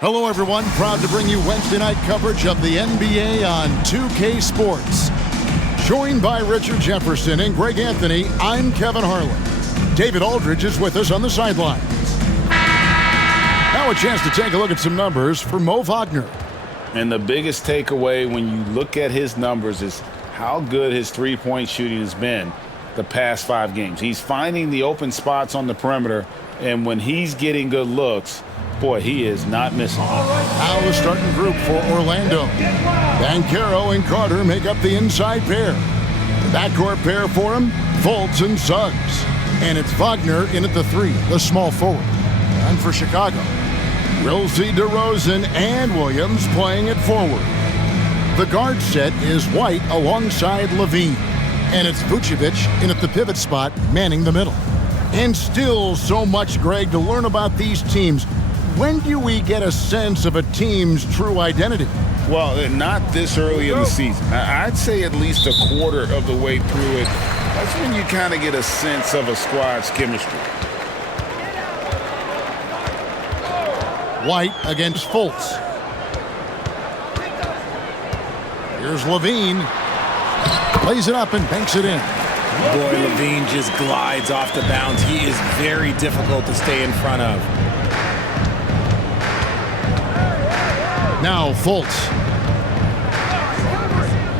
Hello, everyone. Proud to bring you Wednesday night coverage of the NBA on 2K Sports. Joined by Richard Jefferson and Greg Anthony, I'm Kevin Harlan. David Aldridge is with us on the sidelines. Now a chance to take a look at some numbers for Mo Wagner. And the biggest takeaway when you look at his numbers is how good his three-point shooting has been the past 5 games. He's finding the open spots on the perimeter, and when he's getting good looks, boy, he is not missing. Now the starting group for Orlando. Banchero and Carter make up the inside pair. The backcourt pair for him, Fultz and Suggs. And it's Wagner in at the 3, the small forward. And for Chicago, we'll see DeRozan and Williams playing it forward. The guard set is White alongside Levine. And it's Vucevic in at the pivot spot, manning the middle. And still so much, Greg, to learn about these teams. When do we get a sense of a team's true identity? Well, not this early in the season. I'd say at least a quarter of the way through it. That's when you kind of get a sense of a squad's chemistry. White against Fultz. Here's Levine. Plays it up and banks it in. Boy, Levine just glides off the bounce. He is very difficult to stay in front of. Now Fultz.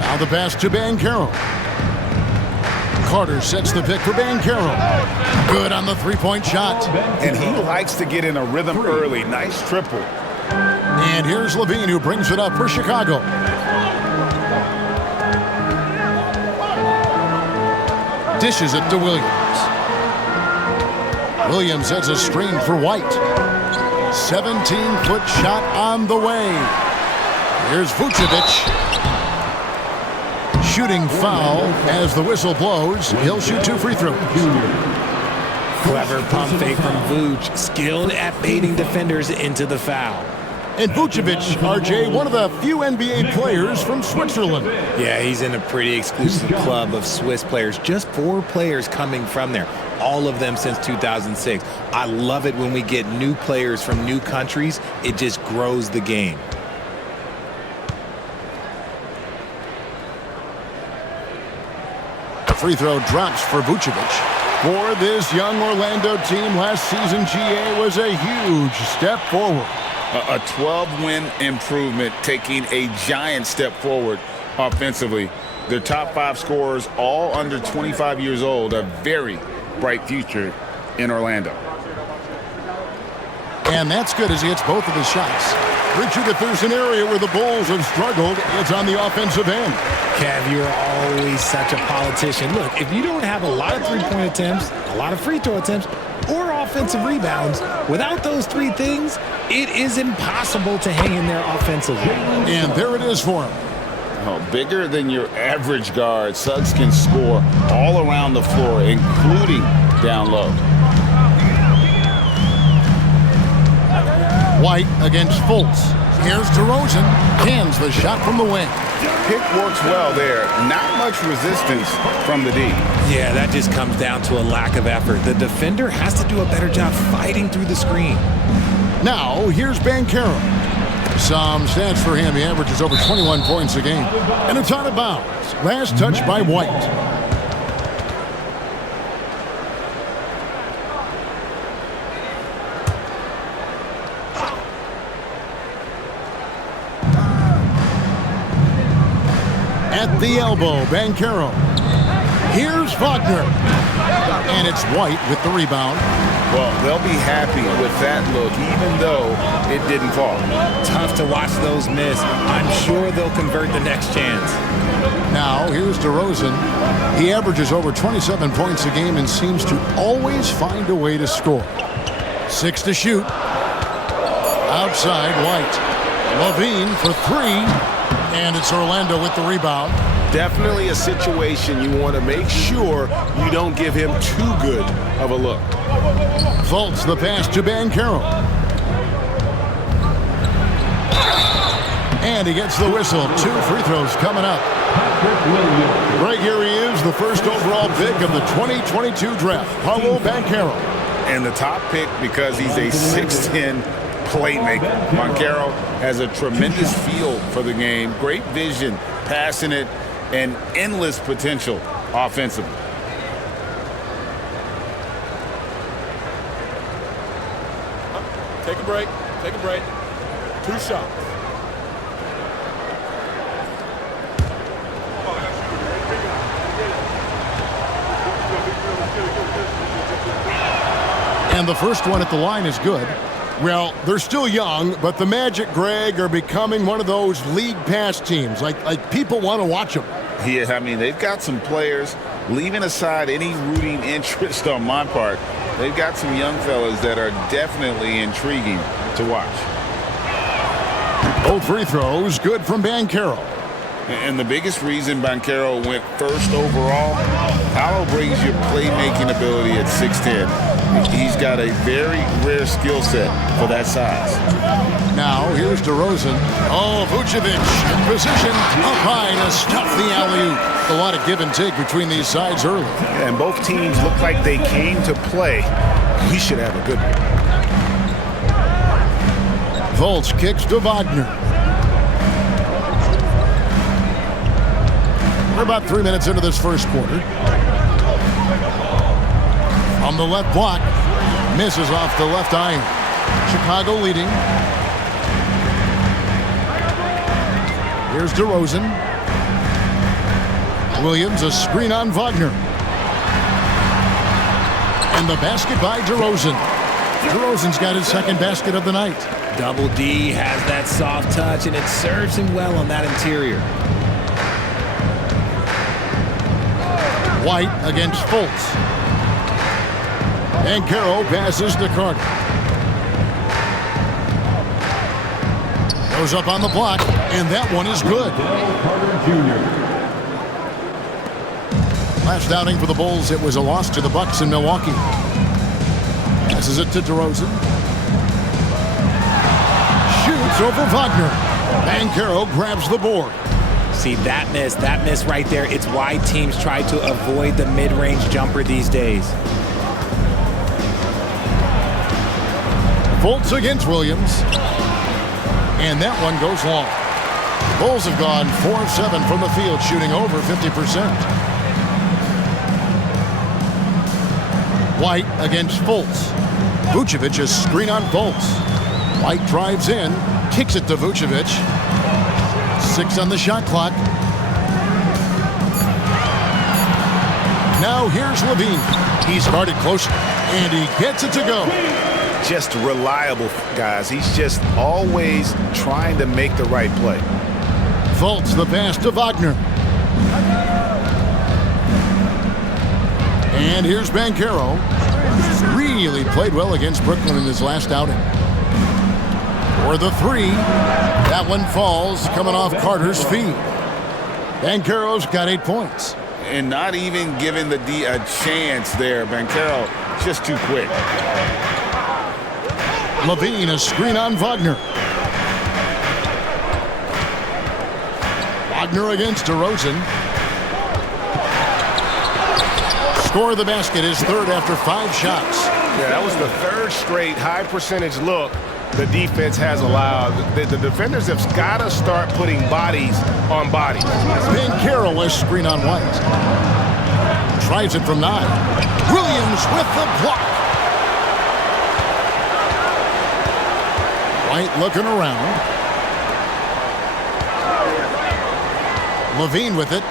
Now the pass to Banchero. Carter sets the pick for Banchero. Good on the three-point shot. And he likes to get in a rhythm early. Nice triple. And here's Levine, who brings it up for Chicago. Dishes it to Williams. Williams has a screen for White. 17-foot shot on the way. Here's Vucevic. Shooting foul as the whistle blows. He'll shoot 2 free throws. Clever pump fake from Vuce. Skilled at baiting defenders into the foul. And Vucevic, RJ, one of the few NBA players from Switzerland. Yeah, he's in a pretty exclusive club of Swiss players. Just 4 players coming from there. All of them since 2006. I love it when we get new players from new countries. It just grows the game. The free throw drops for Vucevic. For this young Orlando team, last season GA was a huge step forward. A 12-win improvement, taking a giant step forward offensively. Their top 5 scorers, all under 25 years old, a very bright future in Orlando. And that's good as he hits both of his shots. Richard, if there's an area where the Bulls have struggled, it's on the offensive end. Kev, you're always such a politician. Look, if you don't have a lot of three-point attempts, a lot of free throw attempts, or offensive rebounds, without those 3 things, it is impossible to hang in there offensively. And there it is for him. Oh, bigger than your average guard, Suggs can score all around the floor, including down low. White against Fultz. Here's DeRozan. Cans the shot from the wing. Pick works well there. Not much resistance from the D. Yeah, that just comes down to a lack of effort. The defender has to do a better job fighting through the screen. Now, here's Banchero. Some stats for him. He averages over 21 points a game. And it's out of bounds. Last touch by White. At the elbow, Banchero. Here's Wagner. And it's White with the rebound. Well, they'll be happy with that look, even though it didn't fall. Tough to watch those miss. I'm sure they'll convert the next chance. Now, here's DeRozan. He averages over 27 points a game and seems to always find a way to score. 6 to shoot. Outside, White. Levine for 3. And it's Orlando with the rebound. Definitely a situation you want to make sure you don't give him too good of a look. Fultz the pass to Banchero. And he gets the whistle. 2 free throws coming up. Right here he is, the first overall pick of the 2022 draft, Paolo Banchero. And the top pick because he's a 6'10", playmaker. Banchero has a tremendous feel for the game, great vision, passing it, and endless potential offensively. Take a break. Take a break. 2 shots. And the first one at the line is good. Well, they're still young, but the Magic, Greg, are becoming one of those league pass teams. Like people want to watch them. Yeah, I mean, they've got some players, leaving aside any rooting interest on my part, they've got some young fellas that are definitely intriguing to watch. Both free throws, good from Banchero. And the biggest reason Banchero went first overall, Paolo brings you playmaking ability at 6'10". He's got a very rare skill set for that size. Now, here's DeRozan. Oh, Vucevic in position up high to stuff the alley-oop. A lot of give and take between these sides early. And both teams look like they came to play. We should have a good one. Fultz kicks to Wagner. We're about 3 minutes into this first quarter. On the left block, misses off the left iron. Chicago leading. Here's DeRozan. Williams, a screen on Wagner. And the basket by DeRozan. DeRozan's got his second basket of the night. Double D has that soft touch, and it serves him well on that interior. White against Fultz. Banchero passes to Carter. Goes up on the block, and that one is good. Last outing for the Bulls, it was a loss to the Bucks in Milwaukee. Passes it to DeRozan. Shoots over Wagner. Banchero grabs the board. See, that miss right there, it's why teams try to avoid the mid-range jumper these days. Fultz against Williams. And that one goes long. Bulls have gone 4 of 7 from the field, shooting over 50%. White against Fultz. Vucevic is screen on Fultz. White drives in, kicks it to Vucevic. 6 on the shot clock. Now here's Levine. He's guarded closely, and he gets it to go. Just reliable, guys. He's just always trying to make the right play. Fultz the pass to Wagner. And here's Banchero. Really played well against Brooklyn in his last outing. For the three. That one falls, coming off Carter's feet. Banchero's got 8 points. And not even giving the D a chance there. Banchero just too quick. Levine, a screen on Wagner. Wagner against DeRozan. Score the basket, his third after 5 shots. Yeah, that was the third straight high percentage look the defense has allowed. The defenders have got to start putting bodies on bodies. Banchero, a screen on White. Tries it from 9. Williams with the block. White looking around. Levine with it.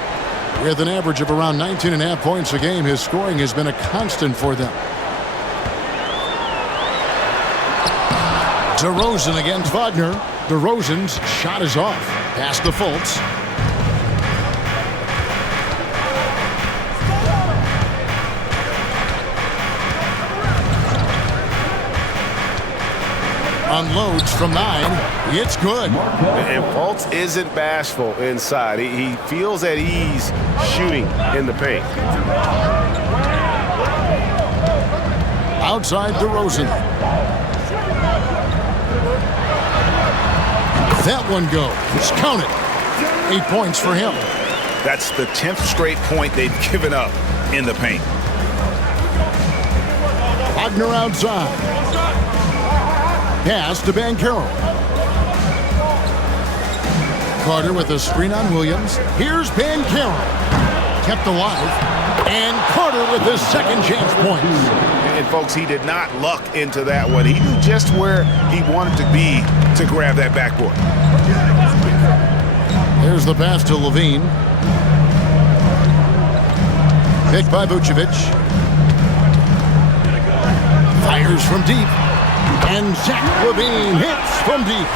With an average of around 19.5 points a game, his scoring has been a constant for them. DeRozan against Wagner. DeRozan's shot is off. Pass to Fultz. Unloads from 9. It's good. And Fultz isn't bashful inside. He feels at ease shooting in the paint. Outside DeRozan. That one goes. Count it. 8 points for him. That's the 10th straight point they've given up in the paint. Wagner outside. Pass to Banchero. Carter with a screen on Williams. Here's Banchero. Kept alive. And Carter with his second chance points. And folks, he did not luck into that one. He knew just where he wanted to be to grab that backboard. Here's the pass to Levine. Picked by Vucevic. Fires from deep. And Zach LaVine hits from deep.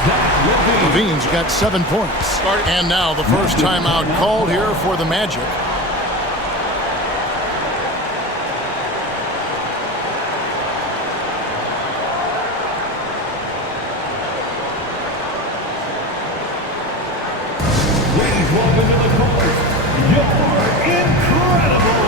Levine's got 7 points. And now the first timeout called here for the Magic. Welcome to the court. You're incredible.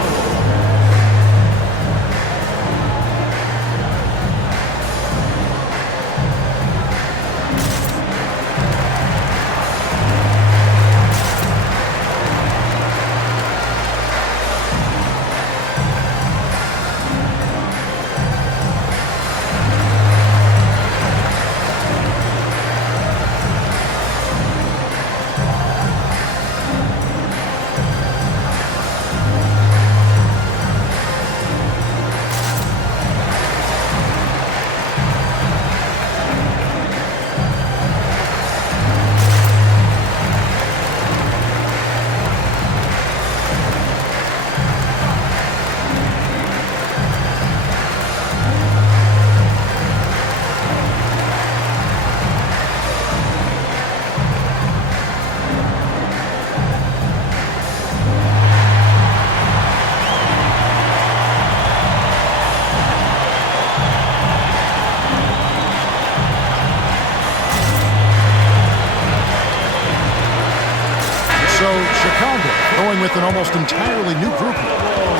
Going with an almost entirely new group.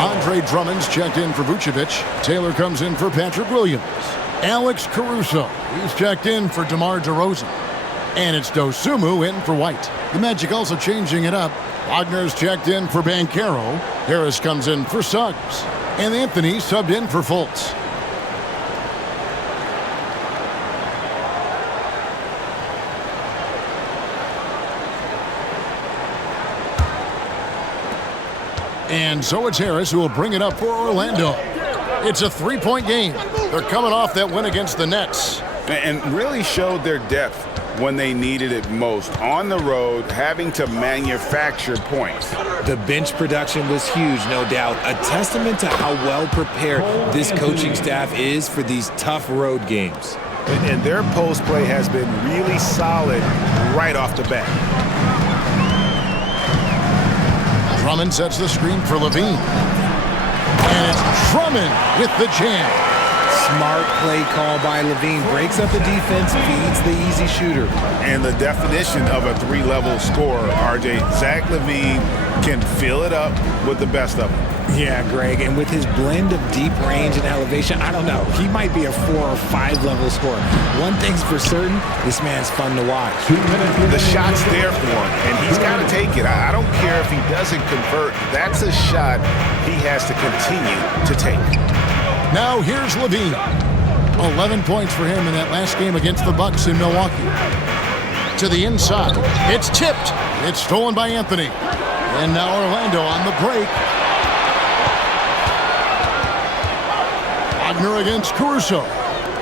Andre Drummond's checked in for Vucevic. Taylor comes in for Patrick Williams. Alex Caruso, he's checked in for DeMar DeRozan. And it's Dosunmu in for White. The Magic also changing it up. Wagner's checked in for Banchero. Harris comes in for Suggs. And Anthony subbed in for Fultz. And so it's Harris who will bring it up for Orlando. It's a three-point game. They're coming off that win against the Nets. And really showed their depth when they needed it most. On the road, having to manufacture points. The bench production was huge, no doubt. A testament to how well prepared this coaching staff is for these tough road games. And their post play has been really solid right off the bat. Drummond sets the screen for Levine. And it's Drummond with the jam. Smart play call by Levine. Breaks up the defense, feeds the easy shooter. And the definition of a three-level scorer, RJ. Zach LaVine can fill it up with the best of them. Yeah, Greg, and with his blend of deep range and elevation, I don't know. He might be a 4 or 5 level scorer. One thing's for certain, this man's fun to watch. The shot's there for him, and he's got to take it. I don't care if he doesn't convert. That's a shot he has to continue to take. Now here's Levine. 11 points for him in that last game against the Bucks in Milwaukee. To the inside. It's tipped. It's stolen by Anthony. And now Orlando on the break. Wagner against Caruso.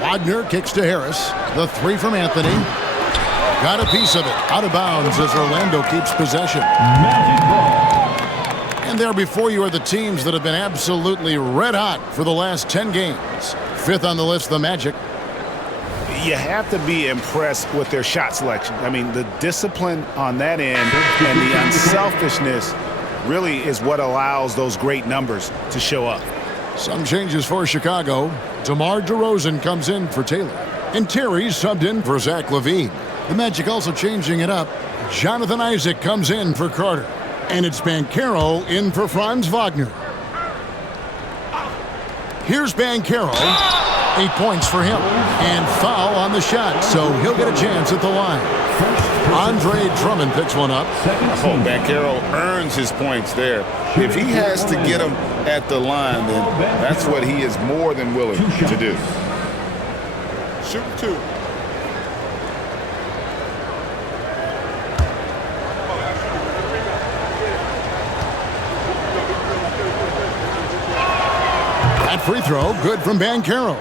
Wagner kicks to Harris. The three from Anthony. Got a piece of it. Out of bounds as Orlando keeps possession. And there before you are the teams that have been absolutely red hot for the last 10 games. Fifth on the list, the Magic. You have to be impressed with their shot selection. I mean, the discipline on that end and the unselfishness really is what allows those great numbers to show up. Some changes for Chicago. DeMar DeRozan comes in for Taylor. And Terry's subbed in for Zach LaVine. The Magic also changing it up. Jonathan Isaac comes in for Carter. And it's Banchero in for Franz Wagner. Here's Banchero. 8 points for him. And foul on the shot, so he'll get a chance at the line. Andre Drummond picks one up. Oh, Banchero earns his points there. If he has to get them at the line, then that's what he is more than willing to do. Shoot two. free throw, good from Banchero.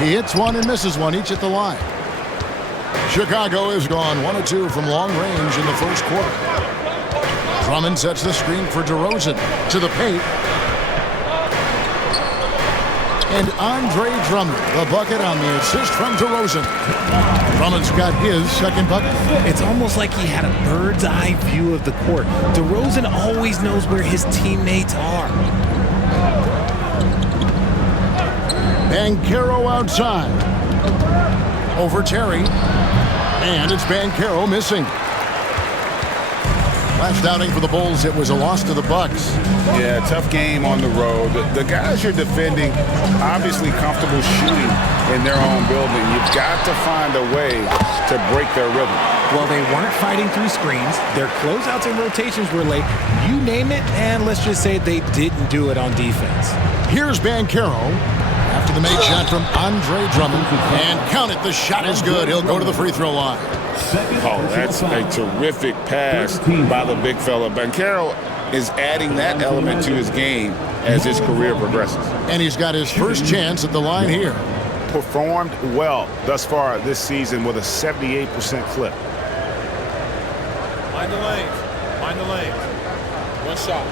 He hits one and misses one, each at the line. Chicago has gone 1 of 2 from long range in the first quarter. Drummond sets the screen for DeRozan to the paint. And Andre Drummond, the bucket on the assist from DeRozan. Drummond's got his second bucket. It's almost like he had a bird's eye view of the court. DeRozan always knows where his teammates are. Banchero outside. Over Terry. And it's Banchero missing. Last outing for the Bulls, it was a loss to the Bucks. Yeah, tough game on the road. The guys you're defending, obviously comfortable shooting in their own building. You've got to find a way to break their rhythm. Well, they weren't fighting through screens. Their closeouts and rotations were late. You name it, and let's just say they didn't do it on defense. Here's Banchero after the made shot from Andre Drummond. And count it, the shot is good. He'll go to the free throw line. Oh, that's a terrific pass by the big fella. Banchero is adding that element to his game as his career progresses. And he's got his first chance at the line here. Performed well thus far this season with a 78% clip. Mind the lanes. Mind the lanes. One shot.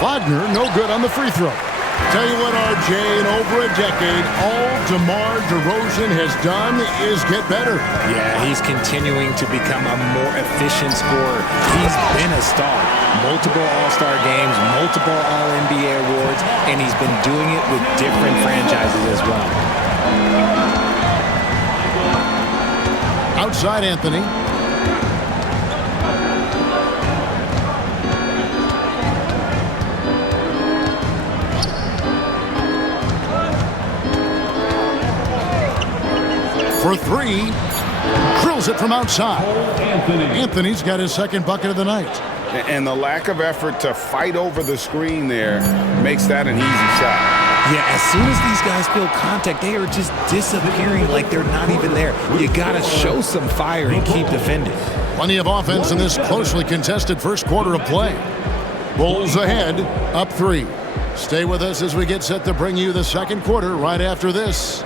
Wagner, no good on the free throw. Tell you what, RJ, in over a decade, all DeMar DeRozan has done is get better. Yeah, he's continuing to become a more efficient scorer. He's been a star. Multiple All-Star games, multiple All-NBA awards, and he's been doing it with different franchises as well. Outside Anthony. For three, drills it from outside. Anthony's got his second bucket of the night. And the lack of effort to fight over the screen there makes that an easy shot. Yeah, as soon as these guys feel contact, they are just disappearing like they're not even there. You got to show some fire and keep defending. Plenty of offense in this closely contested first quarter of play. Bulls ahead, up 3. Stay with us as we get set to bring you the second quarter right after this.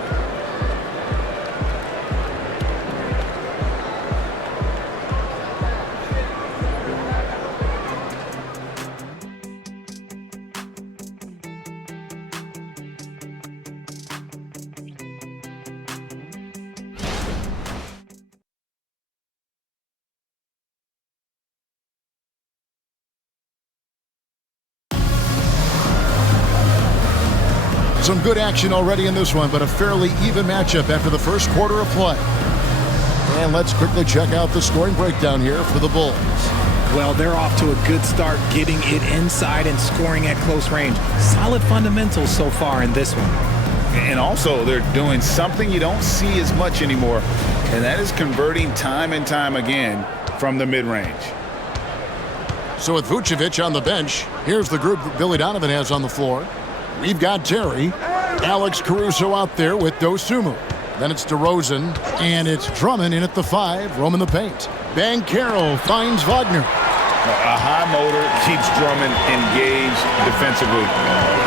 Some good action already in this one, but a fairly even matchup after the first quarter of play. And let's quickly check out the scoring breakdown here for the Bulls. Well, they're off to a good start getting it inside and scoring at close range. Solid fundamentals so far in this one. And also, they're doing something you don't see as much anymore, and that is converting time and time again from the mid-range. So with Vucevic on the bench, here's the group that Billy Donovan has on the floor. We've got Terry, Alex Caruso out there with Dosunmu. Then it's DeRozan, and it's Drummond in at the 5, roaming the paint. Banchero finds Wagner. A high motor keeps Drummond engaged defensively.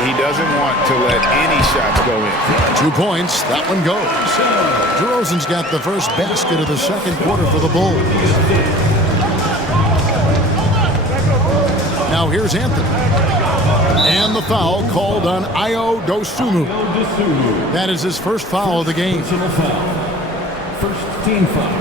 He doesn't want to let any shots go in. 2 points, that one goes. DeRozan's got the first basket of the second quarter for the Bulls. Now here's Anthony. And the foul called on Ayo Dosunmu. That is his first foul of the game. First team foul.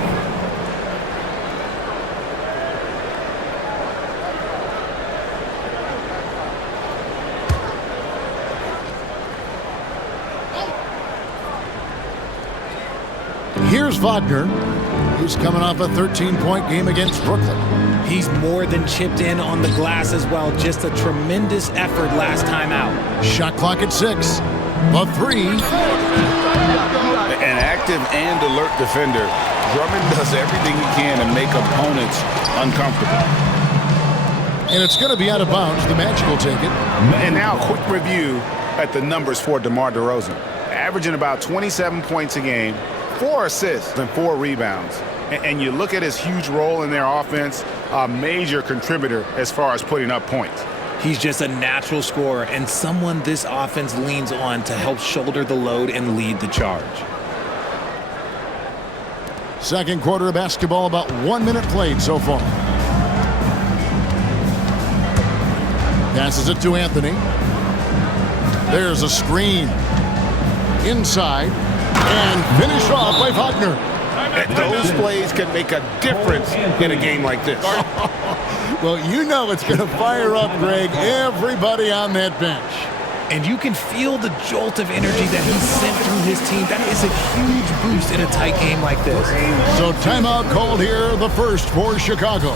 Here's Wagner. He's coming off a 13-point game against Brooklyn. He's more than chipped in on the glass as well. Just a tremendous effort last time out. Shot clock at 6. The 3. An active and alert defender, Drummond does everything he can to make opponents uncomfortable. And it's going to be out of bounds. The Magic will take it. And now a quick review at the numbers for DeMar DeRozan. Averaging about 27 points a game, 4 assists and 4 rebounds. And you look at his huge role in their offense, a major contributor as far as putting up points. He's just a natural scorer and someone this offense leans on to help shoulder the load and lead the charge. Second quarter of basketball, about 1 minute played so far. Passes it to Anthony. There's a screen. Inside. And finished off by Wagner. Those plays can make a difference in a game like this. Well, you know it's going to fire up, Greg, everybody on that bench. And you can feel the jolt of energy that he sent through his team. That is a huge boost in a tight game like this. So timeout called here, the first for Chicago.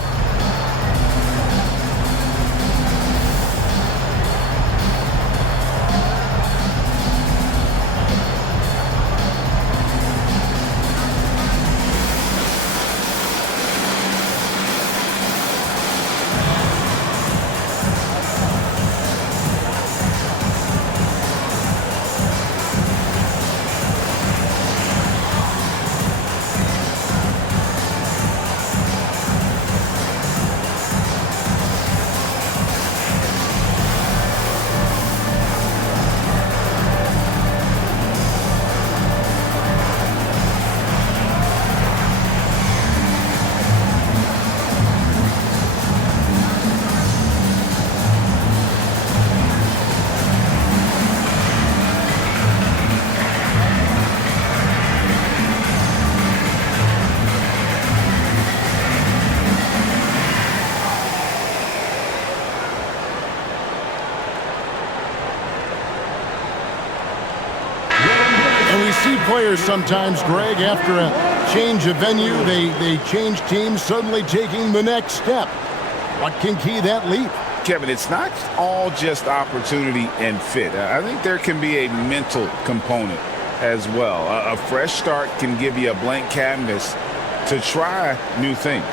See players sometimes, Greg, after a change of venue, they change teams, suddenly taking the next step. What can key that leap? Kevin, it's not all just opportunity and fit. I think there can be a mental component as well. A fresh start can give you a blank canvas to try new things.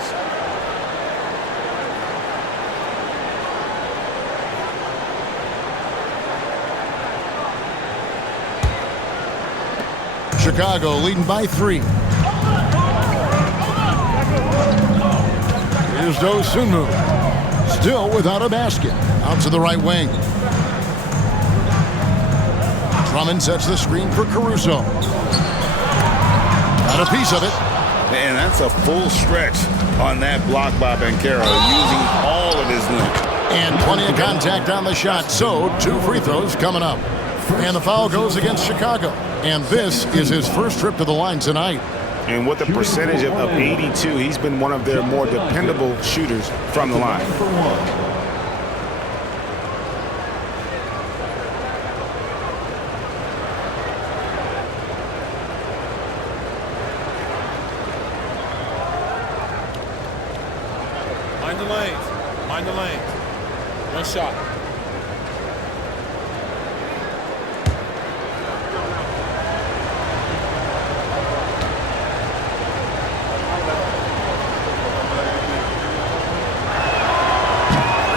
Chicago leading by 3. Here's Dosunmu. Still without a basket. Out to the right wing. Drummond sets the screen for Caruso. Got a piece of it. And that's a full stretch on that block by Banchero, using all of his length. And plenty of contact on the shot. So 2 free throws coming up. And the foul goes against Chicago. And this is his first trip to the line tonight. And with a percentage of 82, he's been one of their more dependable shooters from the line. Mind the lanes. Mind the lanes. One shot.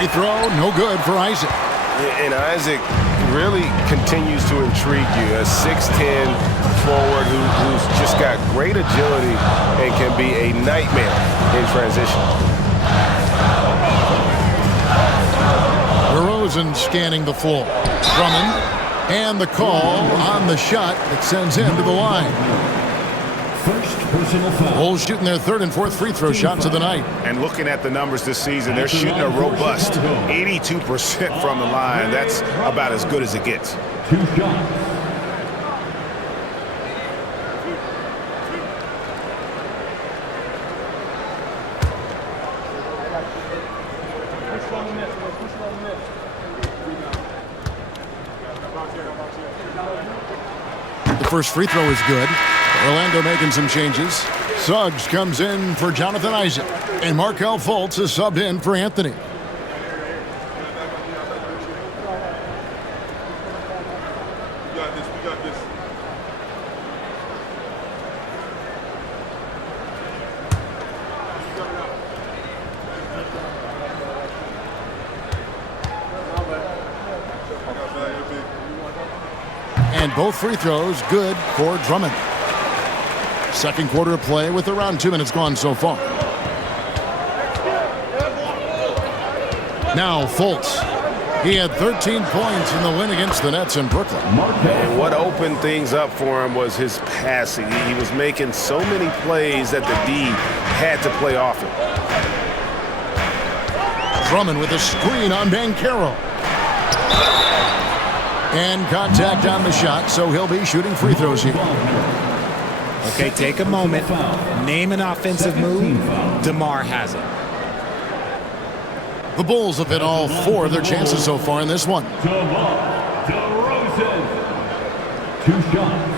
Free throw, no good for Isaac. And Isaac really continues to intrigue you. A 6'10 forward who's just got great agility and can be a nightmare in transition. DeRozan scanning the floor. Drummond, and the call on the shot that sends him to the line. First personal foul. Bulls shooting their 3rd and 4th free throw shots of the night. And looking at the numbers this season, they're shooting a robust 82% from the line. That's about as good as it gets. 2 shots. The first free throw is good. Orlando making some changes. Suggs comes in for Jonathan Isaac. And Markelle Fultz is subbed in for Anthony. And both free throws good for Drummond. Second quarter of play with around 2 minutes gone so far. Now Fultz. He had 13 points in the win against the Nets in Brooklyn. And what opened things up for him was his passing. He was making so many plays that the D had to play off him. Drummond with a screen on Banchero. And contact on the shot, so he'll be shooting free throws here. Okay, take a moment. Name an offensive move. DeMar has it. The Bulls have hit all 4 of their chances so far in this one. DeMar DeRozan. 2 shots.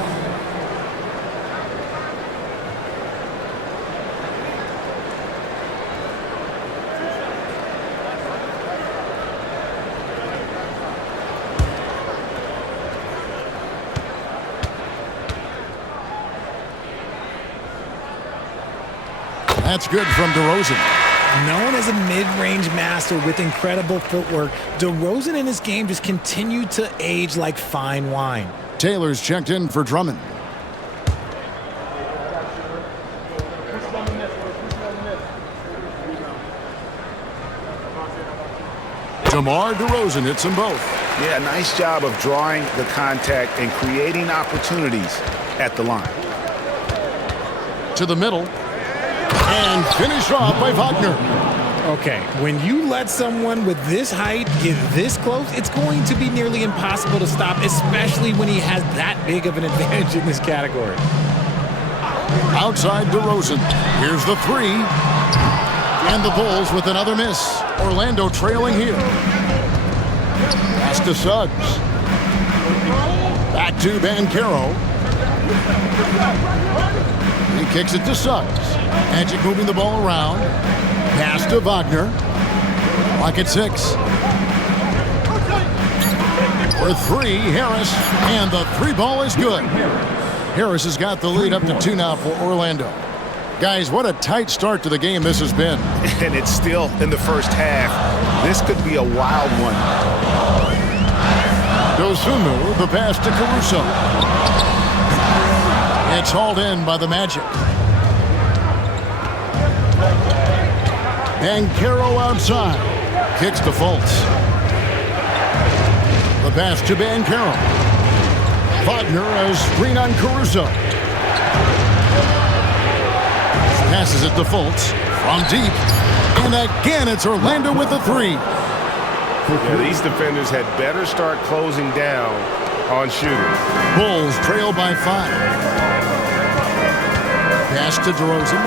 That's good from DeRozan. Known as a mid-range master with incredible footwork, DeRozan in his game just continued to age like fine wine. Taylor's checked in for Drummond. DeMar DeRozan hits them both. Yeah, nice job of drawing the contact and creating opportunities at the line. To the middle. And finished off by Wagner. Okay, when you let someone with this height get this close, it's going to be nearly impossible to stop, especially when he has that big of an advantage in this category. Outside DeRozan. Here's the 3. And the Bulls with another miss. Orlando trailing here. Pass to Suggs. Back to Banchero. He kicks it to Suggs. Magic moving the ball around. Pass to Wagner. Clock at 6. For 3, Harris. And the 3 ball is good. Harris has got the lead up to 2 now for Orlando. Guys, what a tight start to the game this has been. And it's still in the first half. This could be a wild one. Dosunmu, the pass to Caruso. It's hauled in by the Magic. Banchero outside. Kicks to Fultz. The pass to Banchero. Wagner a screen on Caruso. Passes it to Fultz from deep. And again, it's Orlando with the 3. Yeah, these defenders had better start closing down on shooters. Bulls trail by 5. Pass to DeRozan.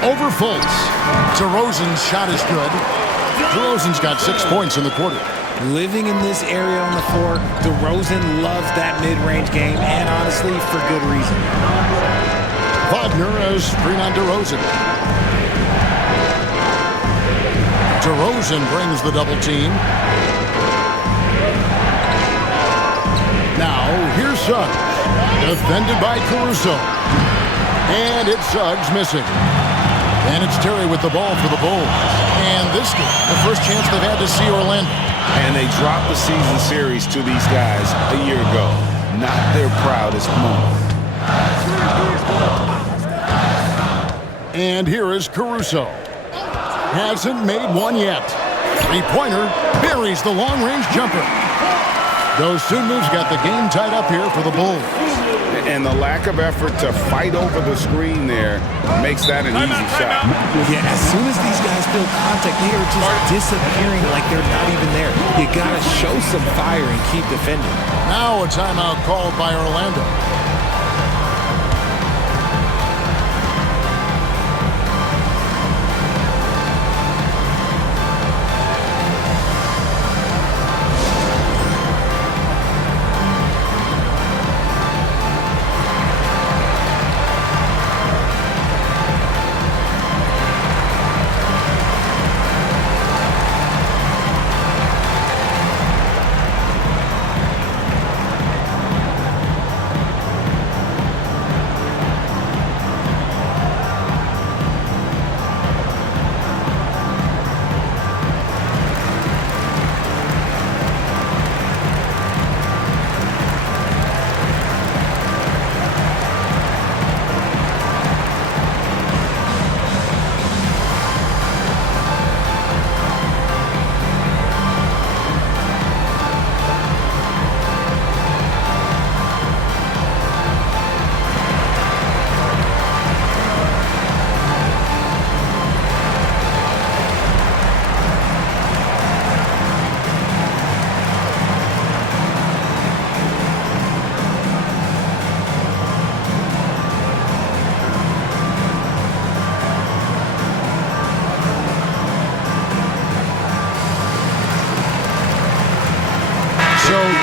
Over Fultz. DeRozan's shot is good. DeRozan's got 6 points in the quarter. Living in this area on the floor, DeRozan loves that mid-range game, and honestly, for good reason. Wagner a screen on DeRozan. DeRozan brings the double team. Now, here's Suggs. Defended by Caruso. And it's Suggs missing. And it's Terry with the ball for the Bulls. And this game, the first chance they've had to see Orlando. And they dropped the season series to these guys a year ago. Not their proudest moment. And here is Caruso. Hasn't made one yet. 3-pointer buries the long-range jumper. Dosunmu's got the game tied up here for the Bulls. And the lack of effort to fight over the screen there makes that an easy shot. Yeah, as soon as these guys feel contact, they are just disappearing like they're not even there. You got to show some fire and keep defending. Now a timeout called by Orlando.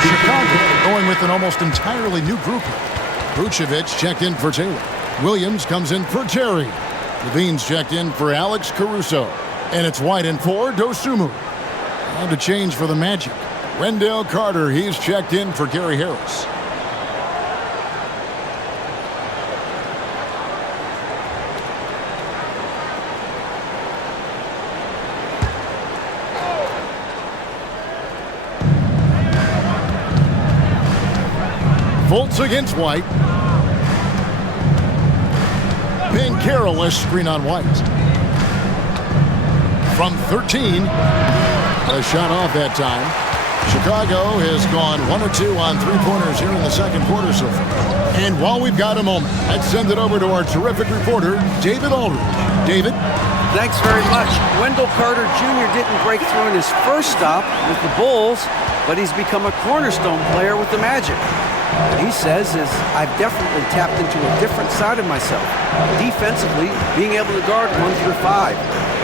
Chicago going with an almost entirely new group. Vucevic checked in for Taylor. Williams comes in for Terry. Levine's checked in for Alex Caruso. And it's White in for Dosunmu. Time to change for the Magic. Wendell Carter, he's checked in for Gary Harris. Fultz against White. Carroll, a screen on White. From 13. A shot off that time. Chicago has gone 1 or 2 on three-pointers here in the second quarter so far. And while we've got a moment, let's send it over to our terrific reporter, David Aldridge. David? Thanks very much. Wendell Carter Jr. didn't break through in his first stop with the Bulls, but he's become a cornerstone player with the Magic. What he says is, I've definitely tapped into a different side of myself. Defensively, being able to guard 1 through 5.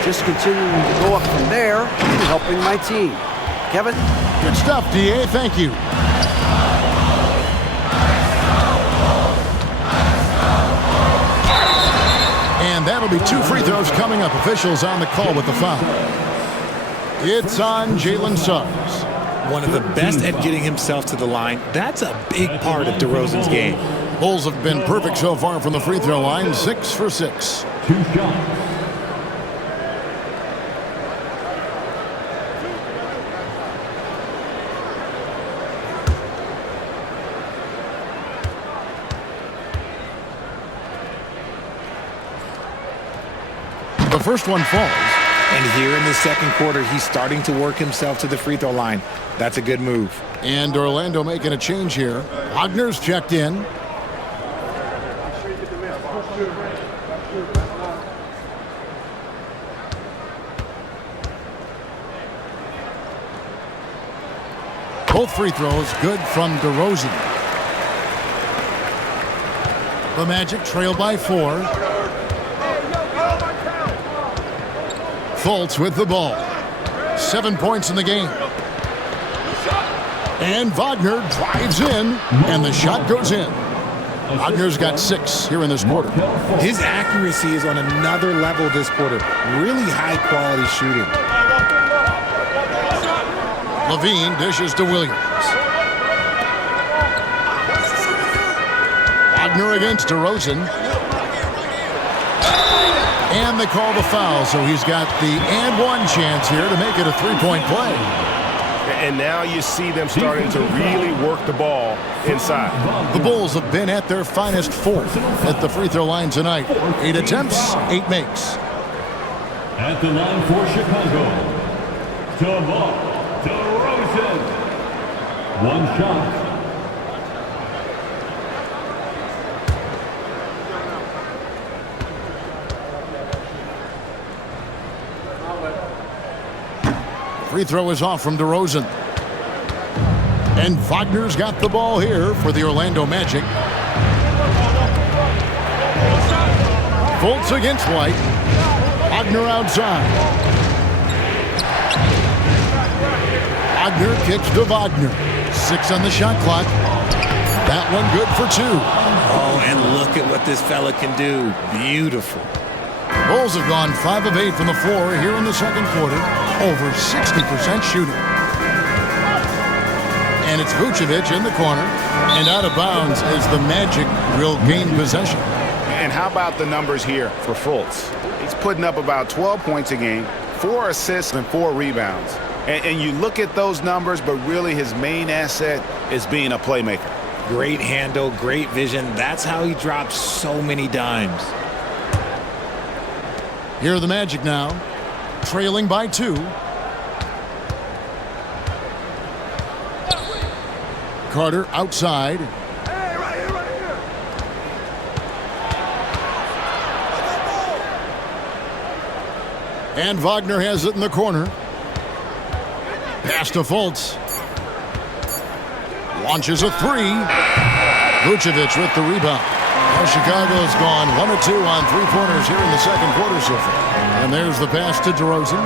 Just continuing to go up from there and helping my team. Kevin? Good stuff, D.A. Thank you. And that'll be 2 free throws coming up. Officials on the call with the foul. It's on Jalen Suggs. One of the best at getting himself to the line. That's a big part of DeRozan's game. Bulls have been perfect so far from the free throw line. 6 for 6. 2 shots. The first one falls. And here in the second quarter, he's starting to work himself to the free throw line. That's a good move. And Orlando making a change here. Wagner's checked in. Both free throws good from DeRozan. The Magic trail by 4. Fultz with the ball. 7 points in the game. And Wagner drives in, and the shot goes in. Wagner's got 6 here in this quarter. His accuracy is on another level this quarter. Really high-quality shooting. Levine dishes to Williams. Wagner against DeRozan. And they call the foul, so he's got the and one chance here to make it a 3-point play. And now you see them starting to really work the ball inside. The Bulls have been at their finest 4th at the free throw line tonight. 8 attempts, 8 makes. At the line for Chicago, DeMar DeRozan. 1 shot. Free throw is off from DeRozan. And Wagner's got the ball here for the Orlando Magic. Fultz against White. Wagner outside. Wagner kicks to Wagner. 6 on the shot clock. That one good for 2. Oh, and look at what this fella can do. Beautiful. Bulls have gone 5 of 8 from the floor here in the second quarter. Over 60% shooting. And it's Vucevic in the corner. And out of bounds as the Magic will gain possession. And how about the numbers here for Fultz? He's putting up about 12 points a game, 4 assists and 4 rebounds. And you look at those numbers, but really his main asset is being a playmaker. Great handle, great vision. That's how he drops so many dimes. Here are the Magic now, trailing by 2. Carter outside. And Wagner has it in the corner. Pass to Fultz. Launches a 3. Vucevic with the rebound. Well, Chicago's gone 1 or 2 on three-pointers here in the second quarter so far. And there's the pass to DeRozan.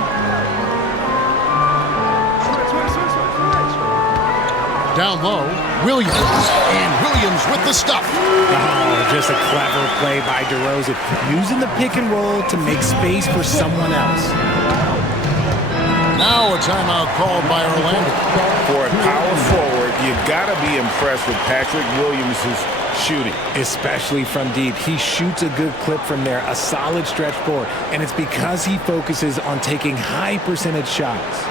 Down low, Williams. And Williams with the stuff. Oh, just a clever play by DeRozan, using the pick and roll to make space for someone else. Now a timeout called by Orlando. For a power forward, you've got to be impressed with Patrick Williams' shooting. Especially from deep. He shoots a good clip from there, a solid stretch forward, and it's because he focuses on taking high percentage shots.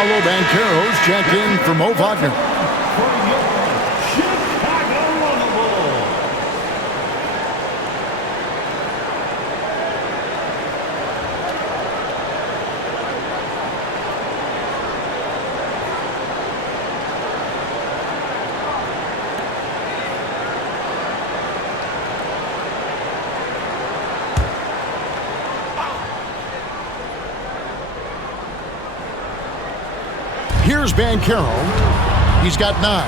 Paolo Banchero's checked in for Mo Wagner. Here's Banchero. He's got 9.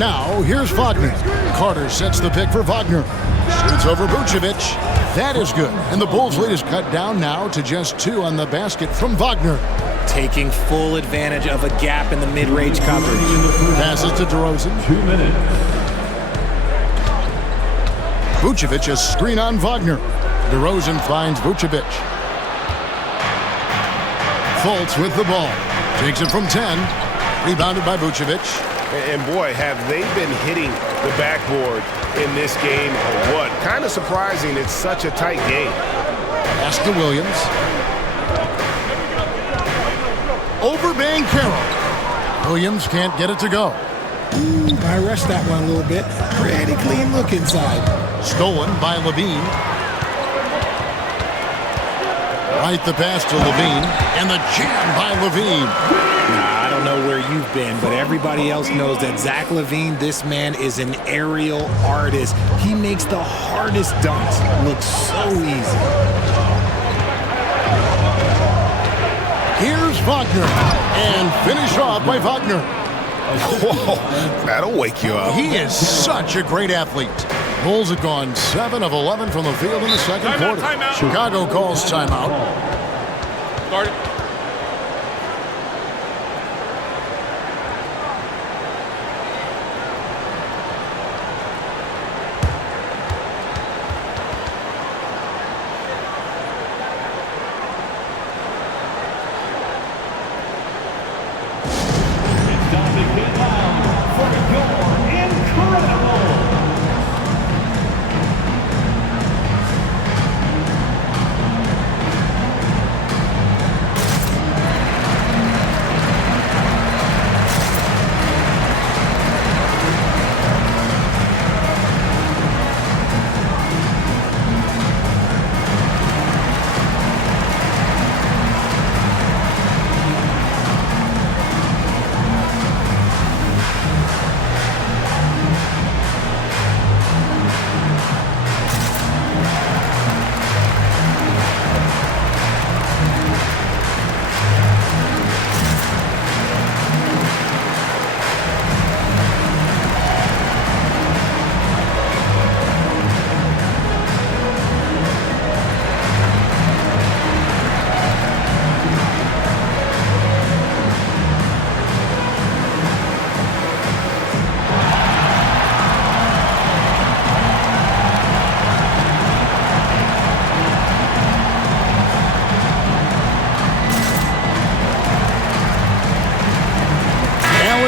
Now, here's Wagner. Carter sets the pick for Wagner. Shoots over Vucevic. That is good. And the Bulls' lead is cut down now to just 2 on the basket from Wagner. Taking full advantage of a gap in the mid-range coverage. Passes to DeRozan. 2 minutes. Vucevic a screen on Wagner. DeRozan finds Vucevic. Fultz with the ball. Takes it from 10. Rebounded by Vucevic. And boy, have they been hitting the backboard in this game or what? Kind of surprising it's such a tight game. Pass to Williams. Over Banchero. Williams can't get it to go. I rushed that one a little bit. Pretty clean look inside. Stolen by Levine. Right the pass to Levine. And the jam by Levine. I don't know where you've been, but everybody else knows that Zach LaVine, this man is an aerial artist. He makes the hardest dunks look so easy. Here's Wagner. And finished off by Wagner. Whoa, that'll wake you up. He is such a great athlete. Bulls have gone 7 of 11 from the field in the second quarter. Timeout. Chicago calls timeout. Start it. It's time to get loud for your incredible.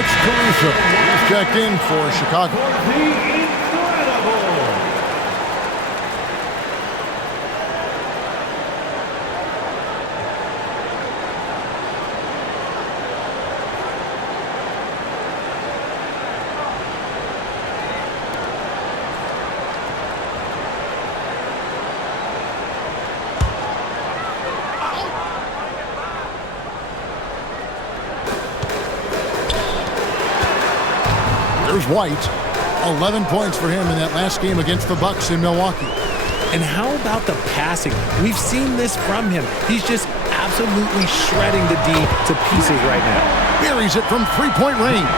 Alex Caruso. He's checked in for Chicago. The Incredible. There's White. 11 points for him in that last game against the Bucks in Milwaukee. And how about the passing? We've seen this from him. He's just absolutely shredding the D to pieces right now. Buries it from three-point range.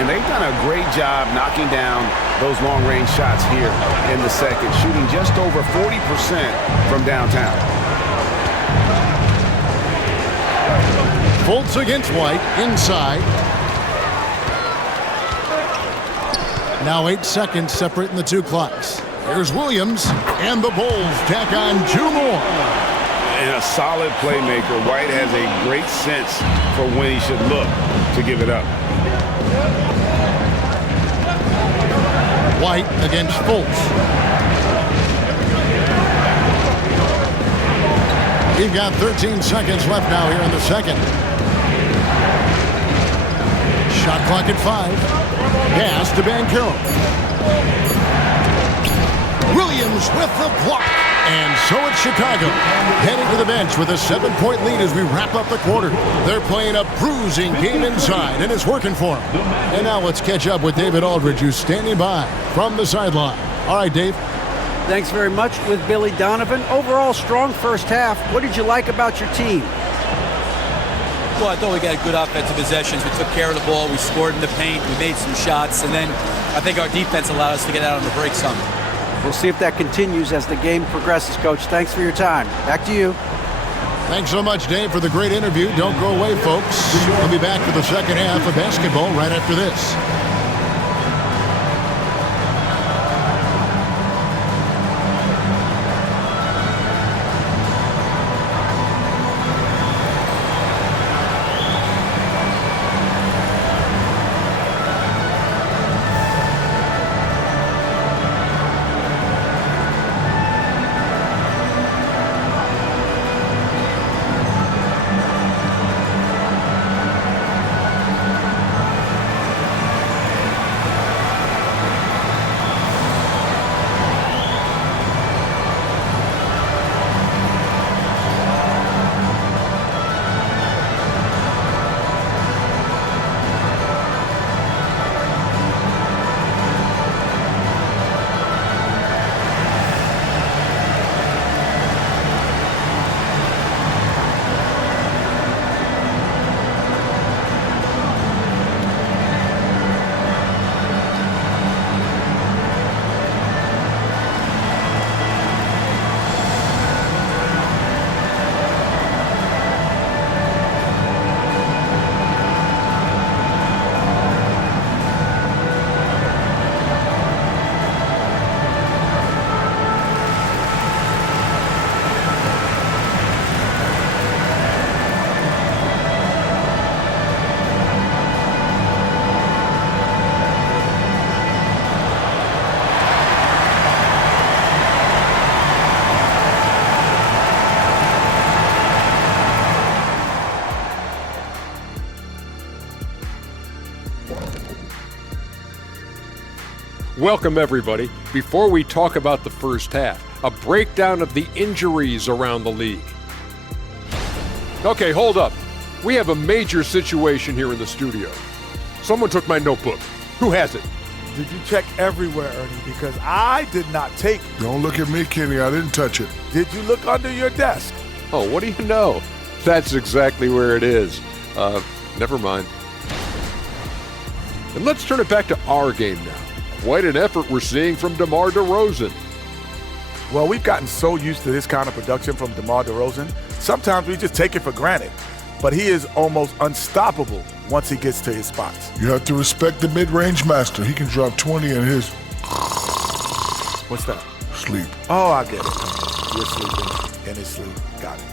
And they've done a great job knocking down those long-range shots here in the second, shooting just over 40% from downtown. Fultz against White, inside. Now 8 seconds separating the two clocks. Here's Williams, and the Bulls tack on 2 more. And a solid playmaker. White has a great sense for when he should look to give it up. White against Fultz. We've got 13 seconds left now here in the second. Shot clock at 5. Pass to Banchero. Williams with the block. And so it's Chicago heading to the bench with a 7-point lead as we wrap up the quarter. They're playing a bruising game inside, and it's working for them. And now let's catch up with David Aldridge, who's standing by from the sideline. All right, Dave. Thanks very much with Billy Donovan. Overall, strong first half. What did you like about your team? Well, I thought we got good offensive possessions. We took care of the ball. We scored in the paint. We made some shots. And then I think our defense allowed us to get out on the break some. We'll see if that continues as the game progresses, Coach. Thanks for your time. Back to you. Thanks so much, Dave, for the great interview. Don't go away, folks. We'll be back for the second half of basketball right after this. Welcome, everybody. Before we talk about the first half, a breakdown of the injuries around the league. Okay, hold up. We have a major situation here in the studio. Someone took my notebook. Who has it? Did you check everywhere, Ernie? Because I did not take it. Don't look at me, Kenny. I didn't touch it. Did you look under your desk? Oh, what do you know? That's exactly where it is. Never mind. And let's turn it back to our game now. Quite an effort we're seeing from DeMar DeRozan. Well, we've gotten so used to this kind of production from DeMar DeRozan, sometimes we just take it for granted. But he is almost unstoppable once he gets to his spots. You have to respect the mid-range master. He can drop 20 in his... What's that? Sleep. Oh, I get it. You're sleeping in his sleep. Got it.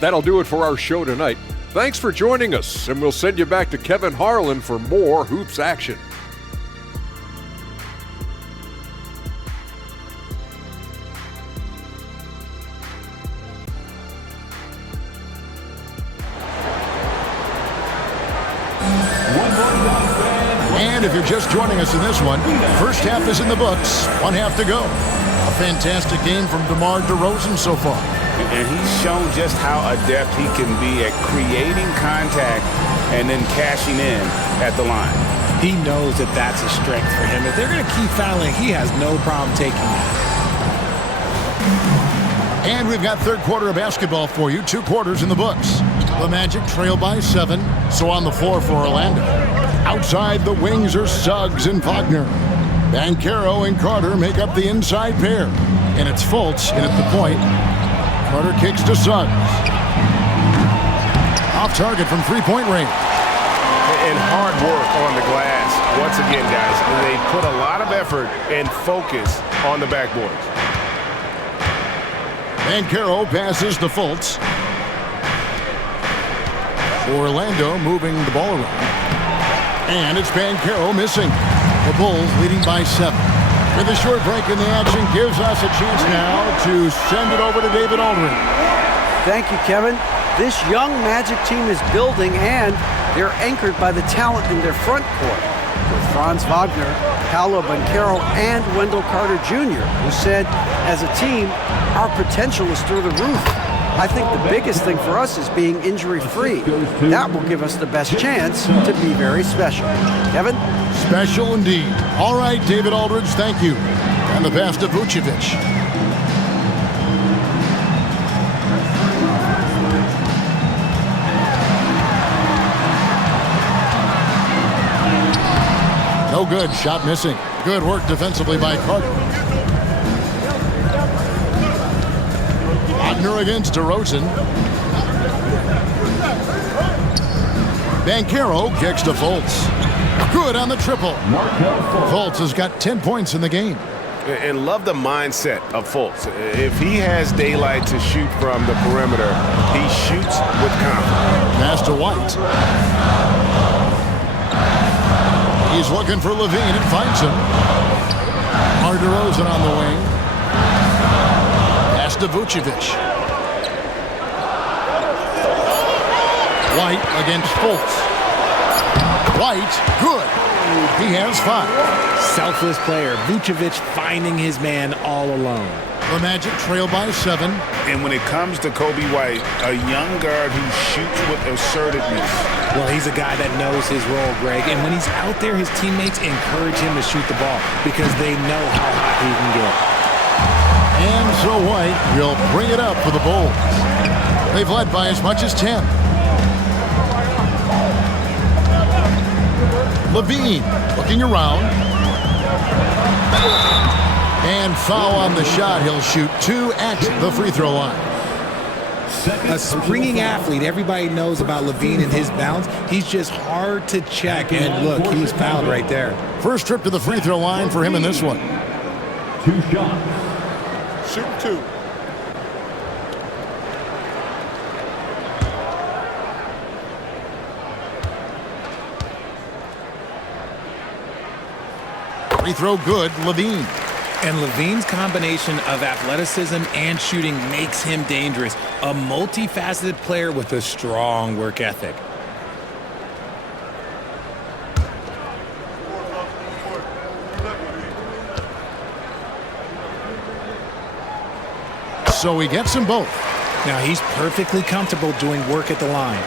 That'll do it for our show tonight. Thanks for joining us, and we'll send you back to Kevin Harlan for more hoops action. And if you're just joining us in this one, first half is in the books, one half to go. A fantastic game from DeMar DeRozan so far. And he's shown just how adept he can be at creating contact and then cashing in at the line. He knows that that's a strength for him. If they're going to keep fouling, he has no problem taking that. And we've got third quarter of basketball for you, 2 quarters in the books. The Magic trail by 7, so on the floor for Orlando. Outside, the wings are Suggs and Wagner. Banchero and Carter make up the inside pair. And it's Fultz in at the point. Carter kicks to Suggs. Off target from three-point range. And hard work on the glass. Once again, guys, they put a lot of effort and focus on the backboards. Banchero passes to Fultz. Orlando moving the ball around. And it's Banchero missing. The Bulls leading by 7. With a short break in the action gives us a chance now to send it over to David Aldridge. Thank you, Kevin. This young Magic team is building, and they're anchored by the talent in their front court. With Franz Wagner, Paolo Banchero, and Wendell Carter Jr., who said, as a team, our potential is through the roof. I think the biggest thing for us is being injury-free. That will give us the best chance to be very special. Kevin? Special indeed. All right, David Aldridge, thank you. And the pass to Vucevic. No good. Shot missing. Good work defensively by Carter. Wagner against DeRozan. Banchero kicks to Fultz. Good on the triple. Fultz has got 10 points in the game. And love the mindset of Fultz. If he has daylight to shoot from the perimeter, he shoots with confidence. Pass to White. He's looking for Levine and finds him. DeRozan on the wing. Pass to Vucevic. White against Fultz. White, good. He has 5. Selfless player. Vucevic finding his man all alone. The Magic trail by 7. And when it comes to Kobe White, a young guard who shoots with assertiveness. Well, he's a guy that knows his role, Greg. And when he's out there, his teammates encourage him to shoot the ball because they know how hot he can get. And so White will bring it up for the Bulls. They've led by as much as 10. Levine looking around. And foul on the shot. He'll shoot 2 at the free throw line. A springing athlete. Everybody knows about Levine and his bounce. He's just hard to check. And look, he was fouled right there. First trip to the free throw line for him in this one. 2 shots. Shoot 2. Free throw good, Levine. And Levine's combination of athleticism and shooting makes him dangerous. A multifaceted player with a strong work ethic. So he gets them both. Now he's perfectly comfortable doing work at the line.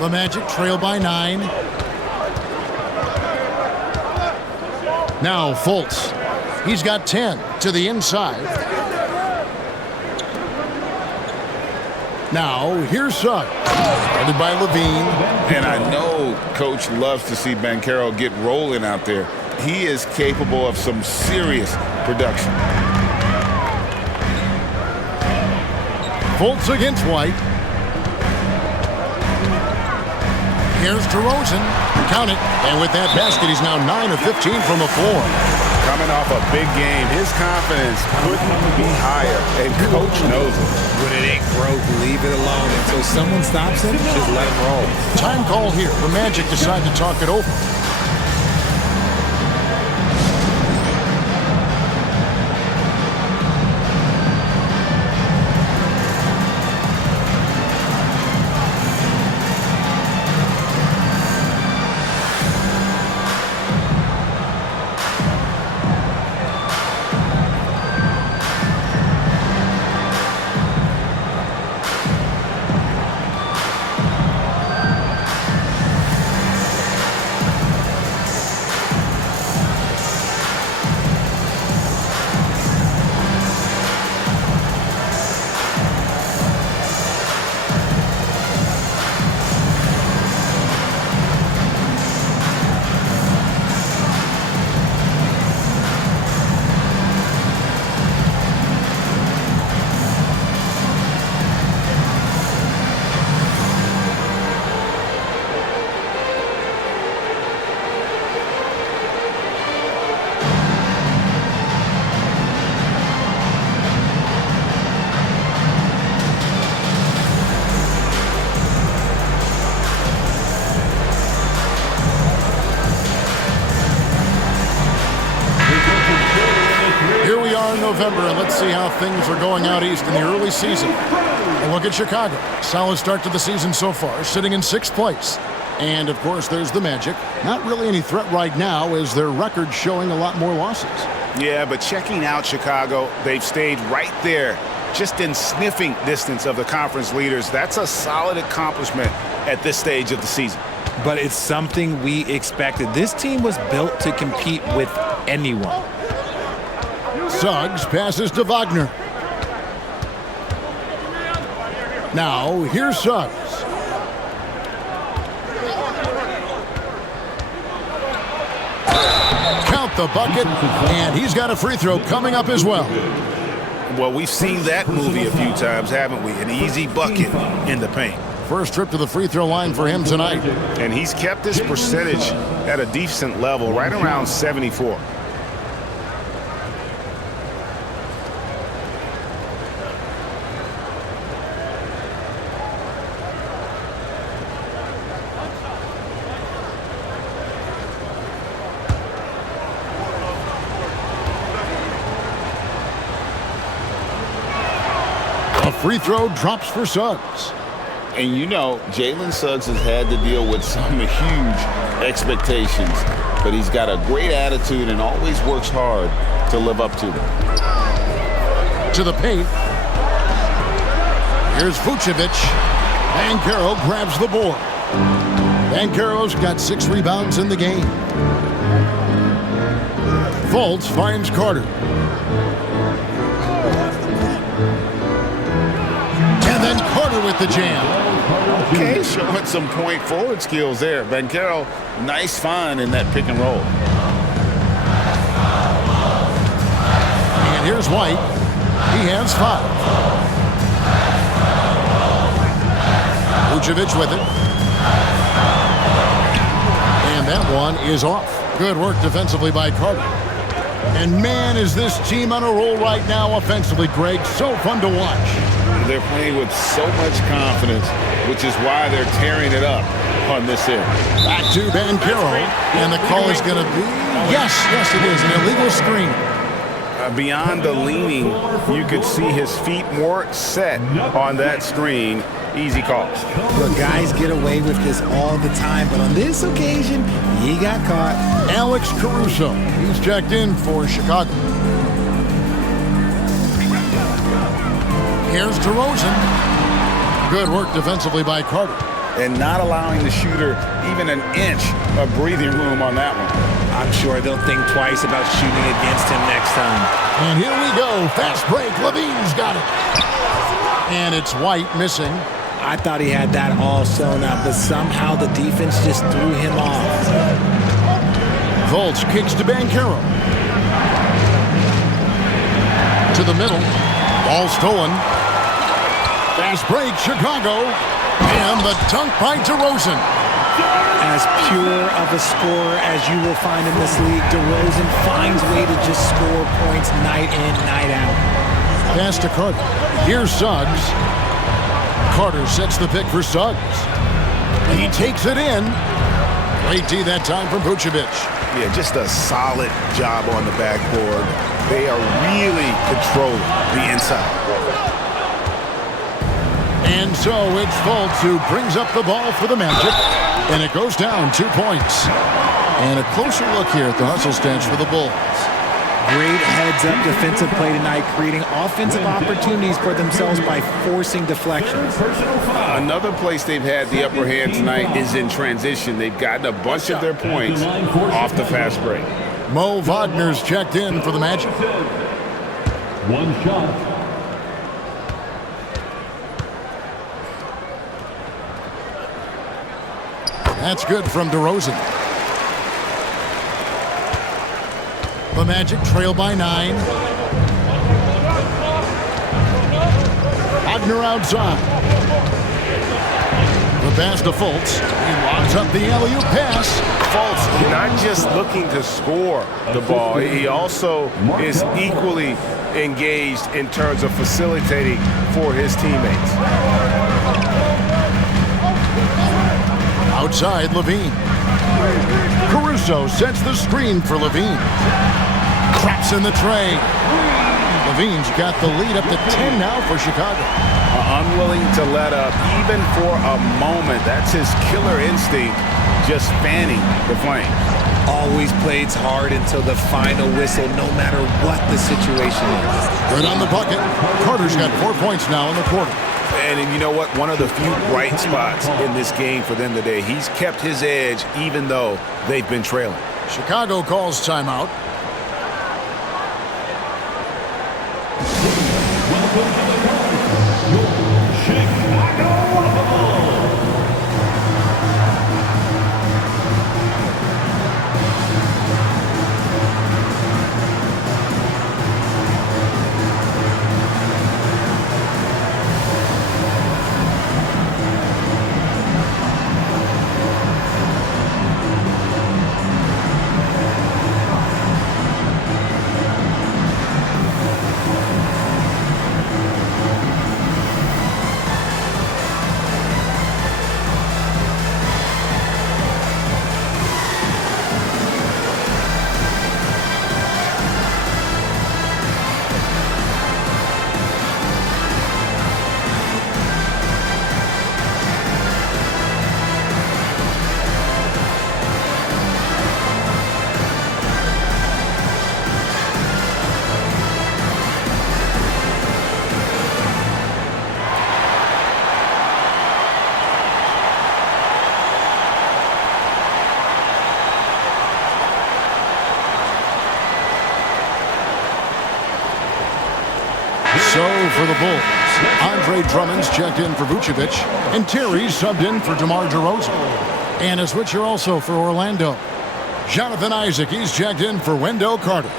The Magic trail by 9. Now Fultz. He's got 10 to the inside. Now here's Suggs. Guarded by Levine. And I know Coach loves to see Banchero get rolling out there. He is capable of some serious production. Fultz against White. Here's DeRozan. Count it. And with that basket, he's now 9 of 15 from the floor. Coming off a big game, his confidence couldn't be higher, and coach knows it. When it ain't broke, leave it alone. Until someone stops him, just let him roll. Time call here. The Magic decide to talk it over. November, and let's see how things are going out east in the early season. And look at Chicago. Solid start to the season so far, sitting in 6th place. And, of course, there's the Magic. Not really any threat right now, as their record showing a lot more losses. Yeah, but checking out Chicago, they've stayed right there, just in sniffing distance of the conference leaders. That's a solid accomplishment at this stage of the season. But it's something we expected. This team was built to compete with anyone. Suggs passes to Wagner. Now, here's Suggs. Count the bucket, and he's got a free throw coming up as well. Well, we've seen that movie a few times, haven't we? An easy bucket in the paint. First trip to the free throw line for him tonight. And he's kept his percentage at a decent level, right around 74. Free throw drops for Suggs. And you know, Jalen Suggs has had to deal with some huge expectations, but he's got a great attitude and always works hard to live up to them. To the paint. Here's Vucevic. Banchero grabs the board. Banchero's got 6 rebounds in the game. Fultz finds Carter. And then Carter with the jam. Okay, showing some point forward skills there. Banchero, nice find in that pick and roll. And here's White. He has 5. Vucevic with it. And that one is off. Good work defensively by Carter. And man, is this team on a roll right now offensively, Greg. So fun to watch. They're playing with so much confidence, which is why they're tearing it up on this end. Back to Banchero, and the call is going to be, yes, it is, an illegal screen. Beyond the leaning, you could see his feet more set on that screen. Easy call. Look, guys get away with this all the time, but on this occasion, he got caught. Alex Caruso, he's checked in for Chicago. Here's DeRozan. Good work defensively by Carter. And not allowing the shooter even an inch of breathing room on that one. I'm sure they'll think twice about shooting against him next time. And here we go. Fast break. Levine's got it. And it's White missing. I thought he had that all sewn up, but somehow the defense just threw him off. Fultz kicks to Banchero. To the middle. Ball stolen. Fast break, Chicago. And the dunk by DeRozan. As pure of a scorer as you will find in this league, DeRozan finds a way to just score points night in, night out. Pass to Carter. Here's Suggs. Carter sets the pick for Suggs. He takes it in. Great D that time from Vucevic. Yeah, just a solid job on the backboard. They are really controlling the inside. And so it's Fultz who brings up the ball for the Magic. And it goes down 2 points. And a closer look here at the hustle stance for the Bulls. Great heads-up defensive play tonight, creating offensive opportunities for themselves by forcing deflections. Another place they've had the upper hand tonight is in transition. They've gotten a bunch of their points off the fast break. Mo Wagner's checked in for the Magic. One shot. That's good from DeRozan. The Magic trail by 9. Wagner outside. The pass to Fultz. He locks up the alley-oop pass. Fultz not just looking to score the ball, he also is equally engaged in terms of facilitating for his teammates. Outside, Levine. Caruso sets the screen for Levine. Traps in the tray. Levine's got the lead up to 10 now for Chicago. Unwilling to let up even for a moment. That's his killer instinct, just fanning the flame. Always plays hard until the final whistle, no matter what the situation is. Good on the bucket. Carter's got 4 points now in the quarter. And you know what? One of the few bright spots in this game for them today. He's kept his edge even though they've been trailing. Chicago calls timeout. So for the Bulls, Andre Drummond's checked in for Vucevic, and Terry's subbed in for DeMar DeRozan. And a switcher also for Orlando. Jonathan Isaac, he's checked in for Wendell Carter.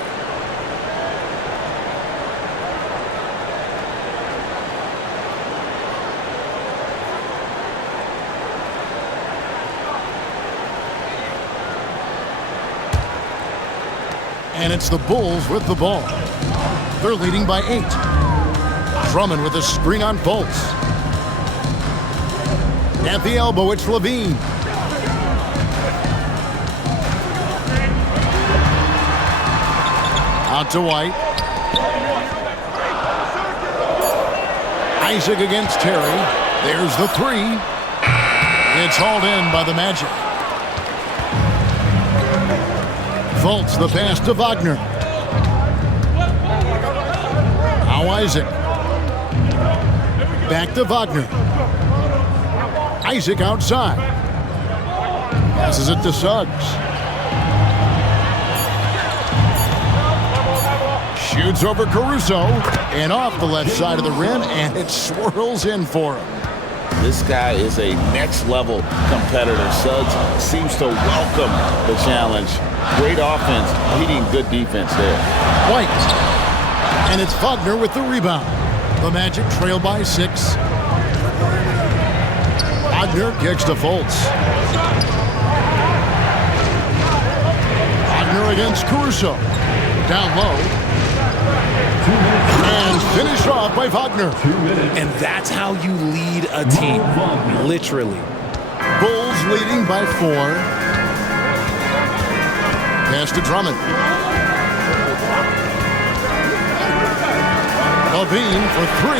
And it's the Bulls with the ball. They're leading by 8. Drummond with a screen on Fultz. At the elbow, it's Levine. Out to White. Isaac against Terry. There's the 3. It's hauled in by the Magic. Fultz the pass to Wagner. Now Isaac. Back to Wagner. Isaac outside. Passes it to Suggs. Shoots over Caruso and off the left side of the rim, and it swirls in for him. This guy is a next-level competitor. Suggs seems to welcome the challenge. Great offense, beating good defense there. White. And it's Wagner with the rebound. The Magic trail by 6. Wagner kicks to Fultz. Wagner against Caruso. Down low. And finished off by Wagner. And that's how you lead a team, literally. Bulls leading by 4. Pass to Drummond. Levine for 3.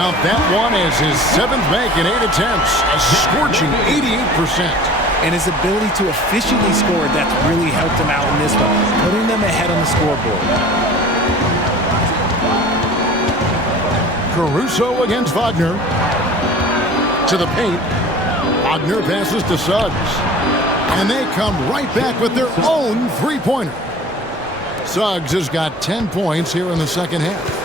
Count that one as his 7th make in 8 attempts. A scorching 88%. And his ability to efficiently score, that's really helped him out in this one, putting them ahead on the scoreboard. Caruso against Wagner. To the paint. Wagner passes to Suggs. And they come right back with their own three-pointer. Suggs has got 10 points here in the second half.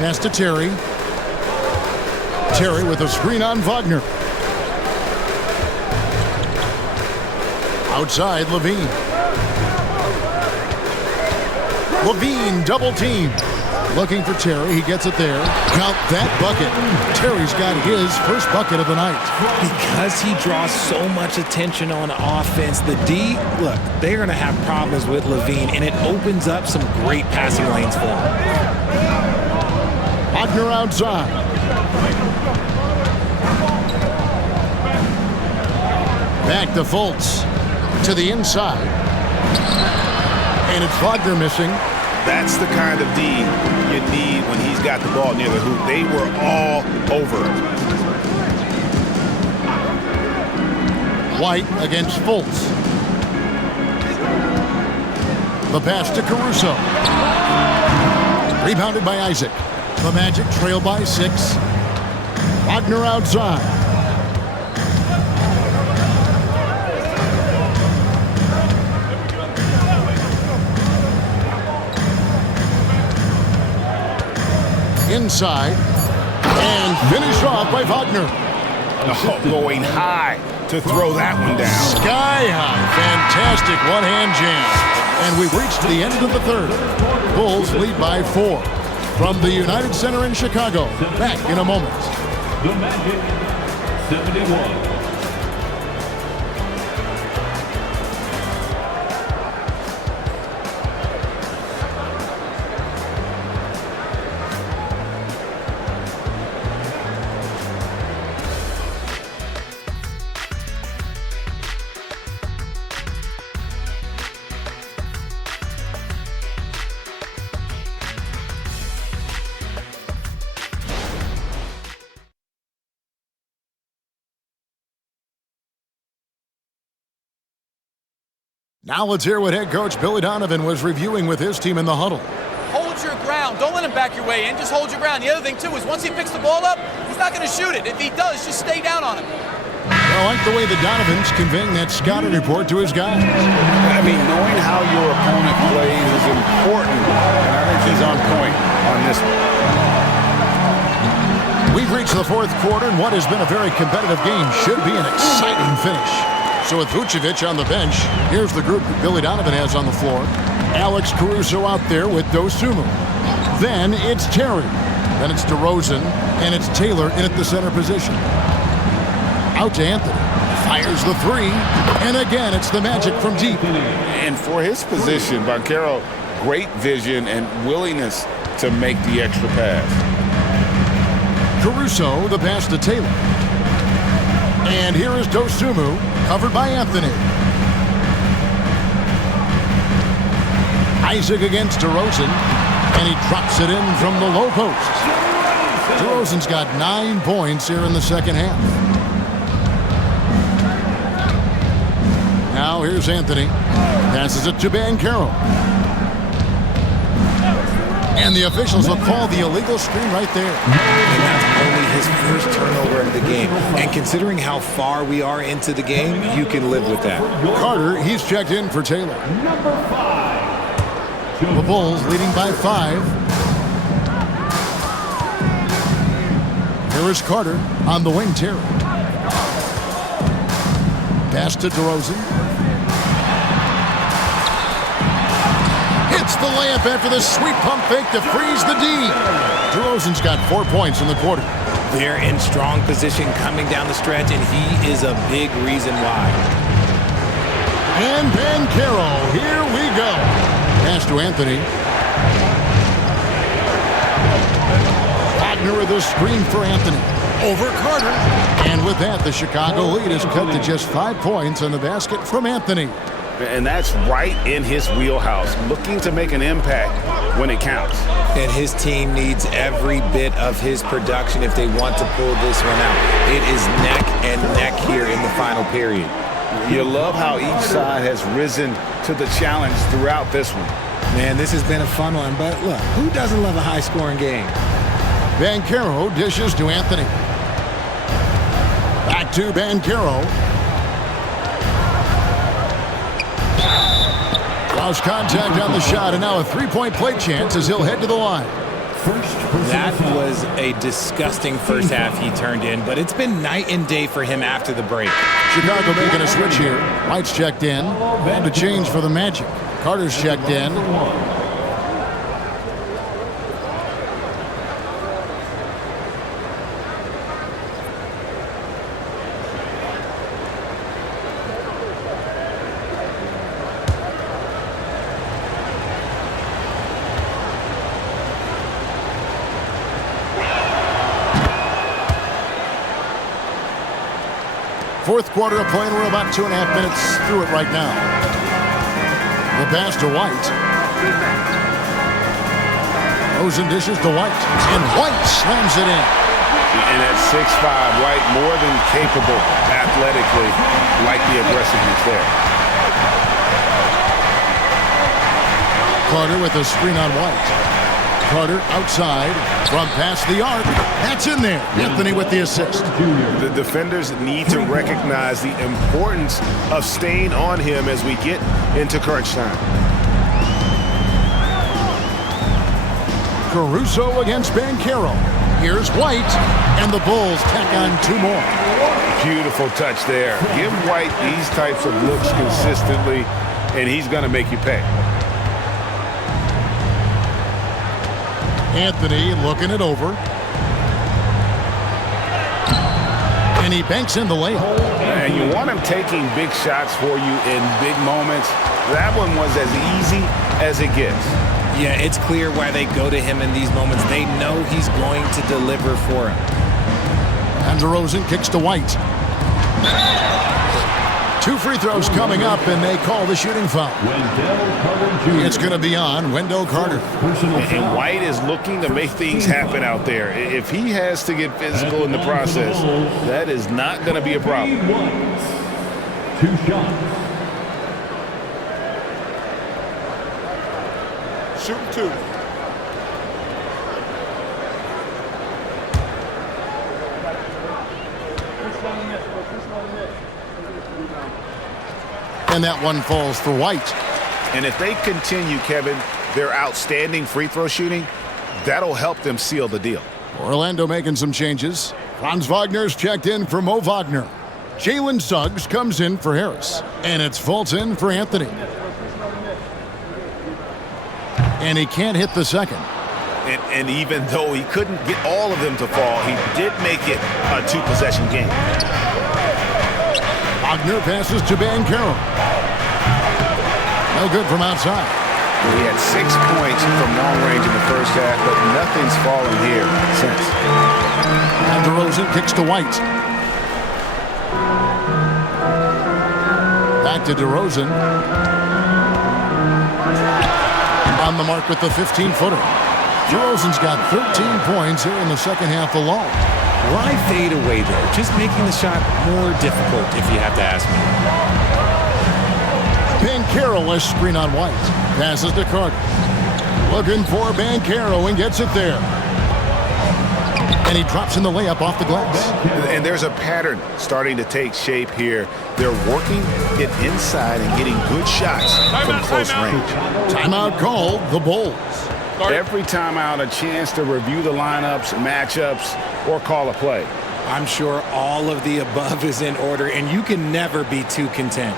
Pass to Terry. Terry with a screen on Wagner. Outside, Levine. Levine double team. Looking for Terry. He gets it there. Count that bucket. Terry's got his first bucket of the night. Because he draws so much attention on offense, the D, look, they're going to have problems with Levine, and it opens up some great passing lanes for him. Wagner outside. Back to Fultz. To the inside. And it's Wagner missing. That's the kind of D you need when he's got the ball near the hoop. They were all over it. White against Fultz. The pass to Caruso. Rebounded by Isaac. The Magic trail by 6. Wagner outside. Inside. And finished off by Wagner. Oh, going high to throw that one down. Sky high. Fantastic one-hand jam. And we've reached the end of the third. Bulls lead by 4. From the United Center in Chicago. Back in a moment. The Magic, 71. Now let's hear what head coach Billy Donovan was reviewing with his team in the huddle. Hold your ground. Don't let him back your way in. Just hold your ground. The other thing, too, is once he picks the ball up, he's not going to shoot it. If he does, just stay down on him. I like the way the Donovan's conveying that scouting report to his guys. I mean, knowing how your opponent plays is important, and I think he's on point on this one. We've reached the fourth quarter, and what has been a very competitive game should be an exciting finish. So with Vucevic on the bench, here's the group that Billy Donovan has on the floor. Alex Caruso out there with Dosunmu. Then it's Terry. Then it's DeRozan, and it's Taylor in at the center position. Out to Anthony. Fires the 3. And again, it's the Magic from deep. And for his position, Banchero, great vision and willingness to make the extra pass. Caruso, the pass to Taylor. And here is Dosunmu, covered by Anthony. Isaac against DeRozan, and he drops it in from the low post. DeRozan's got 9 points here in the second half. Now here's Anthony. Passes it to Banchero. And the officials will call the illegal screen right there. And that's only his first turnover of the game. And considering how far we are into the game, you can live with that. Carter, he's checked in for Taylor. Number 5. The Bulls leading by 5. Here is Carter on the wing, Terry. Pass to DeRozan. Hits the layup after the sweet pump fake to freeze the D. DeRozan's got 4 points in the quarter. They're in strong position coming down the stretch, and he is a big reason why. And Bancaro, here we go. Pass to Anthony. Wagner with a screen for Anthony. Over Carter. And with that, the Chicago lead is cut to just 5 points on the basket from Anthony. And that's right in his wheelhouse, looking to make an impact when it counts. And his team needs every bit of his production if they want to pull this one out. It is neck and neck here in the final period. You love how each side has risen to the challenge throughout this one. Man, this has been a fun one, but look, who doesn't love a high-scoring game? Bancaro dishes to Anthony. Back to Bancaro. Lost contact on the shot, and now a three-point play chance as he'll head to the line. That was a disgusting first half he turned in, but it's been night and day for him after the break. Chicago making a switch here. White's checked in, and a change for the Magic. Carter's checked in. Fourth quarter of play, and we're about 2.5 minutes through it right now. The pass to White. Rosen dishes to White, and White slams it in. And at 6'5", White more than capable athletically, like the aggressiveness there. Carter with a screen on White. Carter outside from past the arc. That's in there. Anthony with the assist. The defenders need to recognize the importance of staying on him as we get into crunch time. Caruso against Bancaro. Here's White, and the Bulls tack on 2 more. Beautiful touch there. Give White these types of looks consistently, and he's going to make you pay. Anthony looking it over. And he banks in the layup. And you want him taking big shots for you in big moments. That one was as easy as it gets. Yeah, it's clear why they go to him in these moments. They know he's going to deliver for him. And DeRozan kicks to White. 2 free throws coming up, and they call the shooting foul. It's going to be on Wendell Carter. And White is looking to make things happen out there. If he has to get physical in the process, that is not going to be a problem. 2 shots. Shoot 2. And that one falls for White. And if they continue, Kevin, their outstanding free throw shooting, that'll help them seal the deal. Orlando making some changes. Franz Wagner's checked in for Mo Wagner. Jalen Suggs comes in for Harris. And it's Fulton for Anthony. And he can't hit the second. And even though he couldn't get all of them to fall, he did make it a 2-possession game. Wagner passes to Bancaro. No good from outside. He had 6 points from long range in the first half, but nothing's fallen here since. And DeRozan kicks to White. Back to DeRozan. On the mark with the 15-footer. DeRozan's got 13 points here in the second half alone. Why fade away there? Just making the shot more difficult, if you have to ask me. Bancaro a screen on White. Passes to Carter. Looking for Bancaro and gets it there. And he drops in the layup off the glass. And there's a pattern starting to take shape here. They're working it inside and getting good shots from close range. Timeout called, the Bulls. Every timeout, a chance to review the lineups, matchups, or call a play. I'm sure all of the above is in order, and you can never be too content.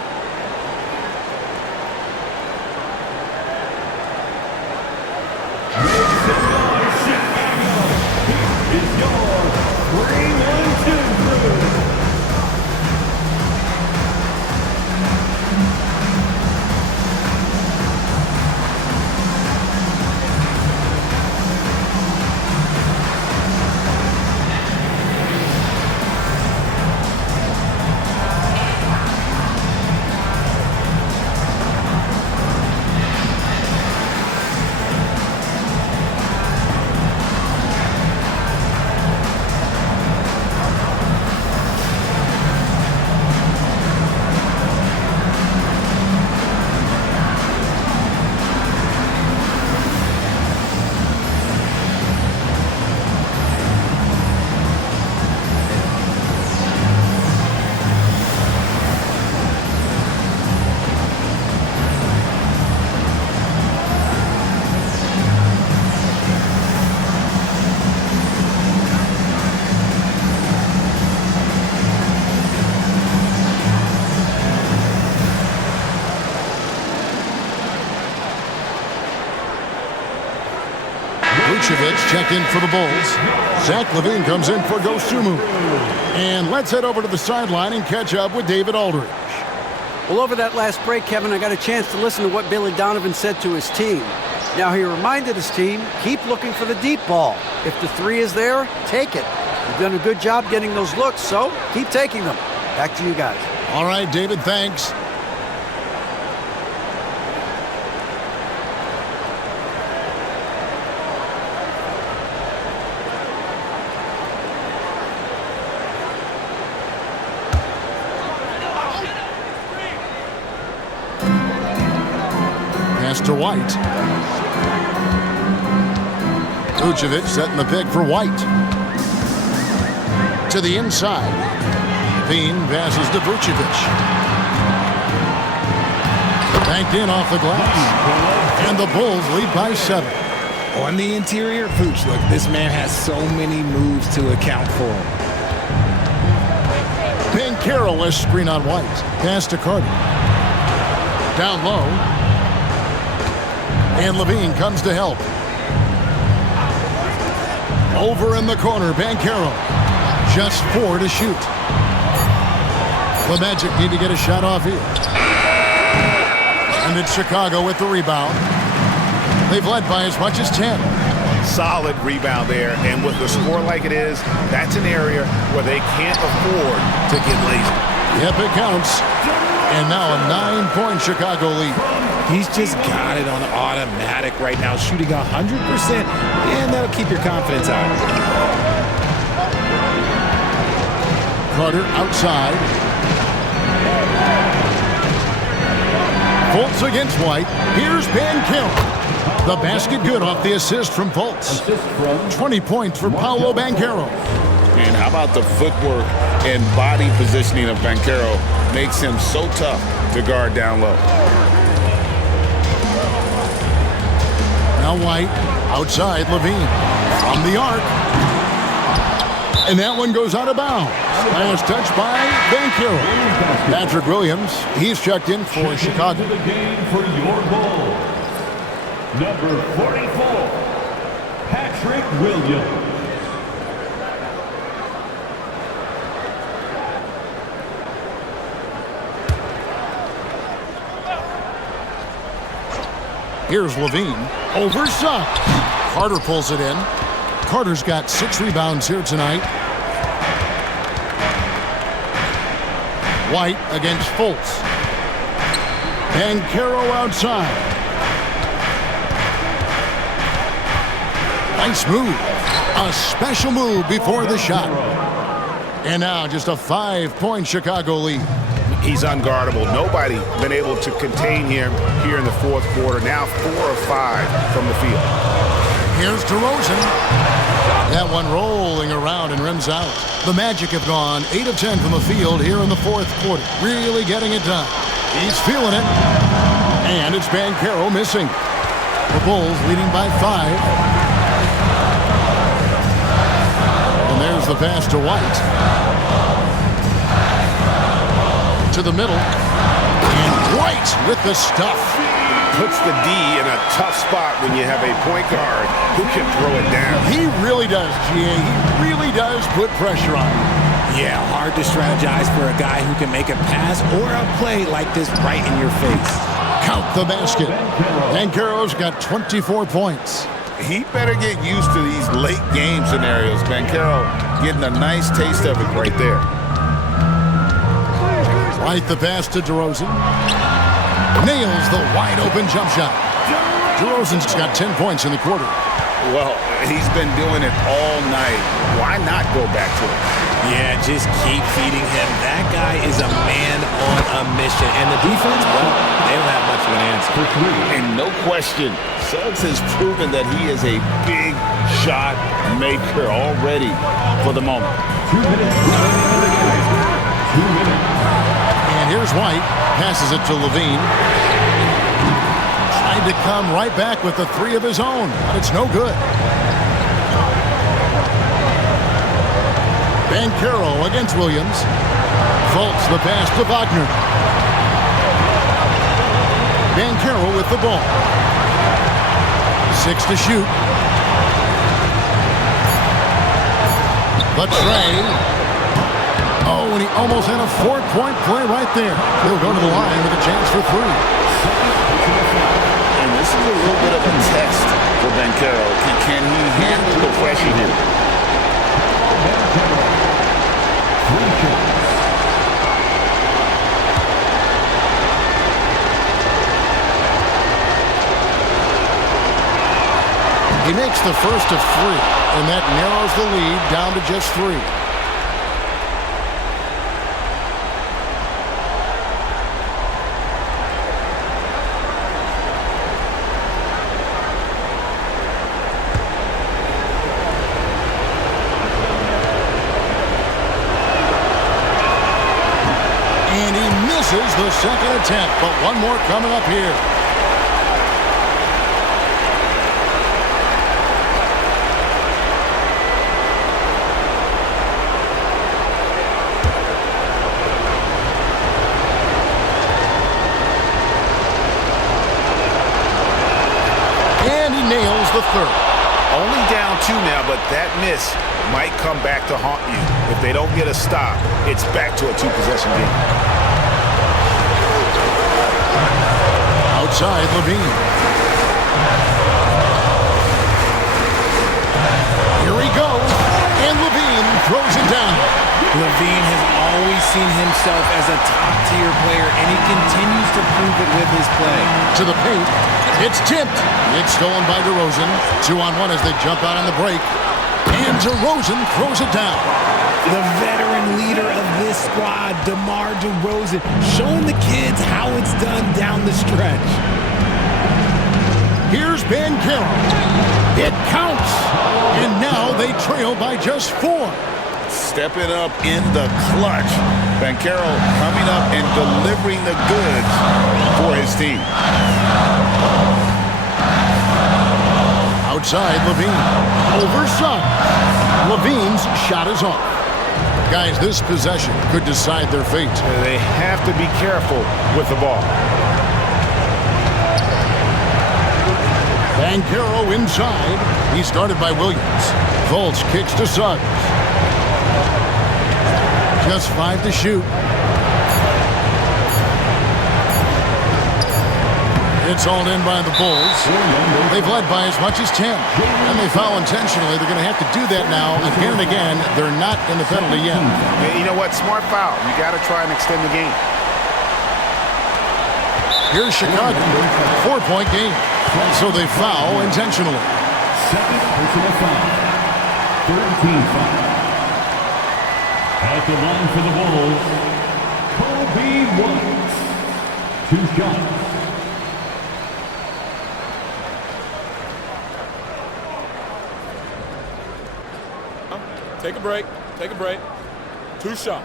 Vucevic checked in for the Bulls. Zach LaVine comes in for Gosumu. And let's head over to the sideline and catch up with David Aldridge. Well, over that last break, Kevin, I got a chance to listen to what Billy Donovan said to his team. Now, he reminded his team, keep looking for the deep ball. If the three is there, take it. You've done a good job getting those looks, so keep taking them. Back to you guys. All right, David, thanks. Pass to White. Vucevic setting the pick for White. To the inside. Bean passes to Vucevic. Banked in off the glass. And the Bulls lead by 7. On the interior, Vooch, look, this man has so many moves to account for. Banchero has screen on White. Pass to Carter. Down low. And LaVine comes to help. Over in the corner, Banchero. Just 4 to shoot. The Magic need to get a shot off here. And it's Chicago with the rebound. They've led by as much as 10. Solid rebound there, and with the score like it is, that's an area where they can't afford to get lazy. Yep, it counts. And now a 9-point Chicago lead. He's just got it on automatic right now, shooting 100%, and that'll keep your confidence out. Carter outside. Fultz against White. Here's Banchero. The basket good off the assist from Fultz. 20 points for Paolo Banchero. And how about the footwork and body positioning of Banchero makes him so tough to guard down low. Now White outside LaVine from the arc. And that one goes out of bounds. Last touch by Banchero. Patrick Williams, he's checked in for Chicago. The game for your goal. Number 44, Patrick Williams. Here's LaVine. Over Suggs. Carter pulls it in. Carter's got 6 rebounds here tonight. White against Fultz. Banchero outside. Nice move. A special move before the shot. And now just a 5-point Chicago lead. He's unguardable. Nobody been able to contain him here in the fourth quarter. Now 4 of 5 from the field. Here's DeRozan. That one rolling around and rims out. The Magic have gone 8 of 10 from the field here in the fourth quarter. Really getting it done. He's feeling it. And it's Banchero missing. The Bulls leading by 5. And there's the pass to White. To the middle. And White with the stuff. Puts the D in a tough spot when you have a point guard who can throw it down. He really does, GA. He really does put pressure on him. Yeah, hard to strategize for a guy who can make a pass or a play like this right in your face. Count the basket. Banchero's got 24 points. He better get used to these late game scenarios. Banchero getting a nice taste of it right there. Right the pass to DeRozan. Nails the wide open jump shot. DeRozan's got 10 points in the quarter. Well, he's been doing it all night. Why not go back to it? Yeah, just keep feeding him. That guy is a man on a mission. And the defense, well, they don't have much of an answer. And no question, Suggs has proven that he is a big shot maker already for the moment. 2 minutes remaining in the game. 2 minutes. And here's White. Passes it to LaVine. Trying to come right back with the 3 of his own, but it's no good. Banchero against Williams. Fultz the pass to Wagner. Banchero with the ball. 6 to shoot. The tray. Oh, and he almost had a 4-point play right there. He'll go to the line with a chance for 3. And this is a little bit of a test for Banchero. Can he handle the pressure here? He makes the first of 3, and that narrows the lead down to just 3. And he misses the second attempt, but one more coming up here. Nails the third. Only down 2 now, but that miss might come back to haunt you. If they don't get a stop, it's back to a 2-possession game. Outside, Levine. Here he goes, and Levine throws it down. Levine has always seen himself as a top-tier player, and he continues to prove it with his play. To the paint. It's tipped. It's stolen by DeRozan. 2-on-1 as they jump out on the break. And DeRozan throws it down. The veteran leader of this squad, DeMar DeRozan, showing the kids how it's done down the stretch. Here's Banchero. It counts. And now they trail by just 4. Stepping up in the clutch. Banchero coming up and delivering the goods for his team. Outside, Levine. Over Suggs. Levine's shot is off. Guys, this possession could decide their fate. They have to be careful with the ball. Banchero inside. He's guarded by Williams. Fultz kicks to Suggs. Just 5 to shoot. It's hauled in by the Bulls. They've led by as much as 10. And they foul intentionally. They're going to have to do that now again and again. They're not in the penalty yet. Hey, you know what? Smart foul. You got to try and extend the game. Here's Chicago. 4-point game. So they foul intentionally. Second personal foul. 13 foul. At the line for the Bulls, Kobe White. 2 shots. Take a break. Take a break. 2 shots.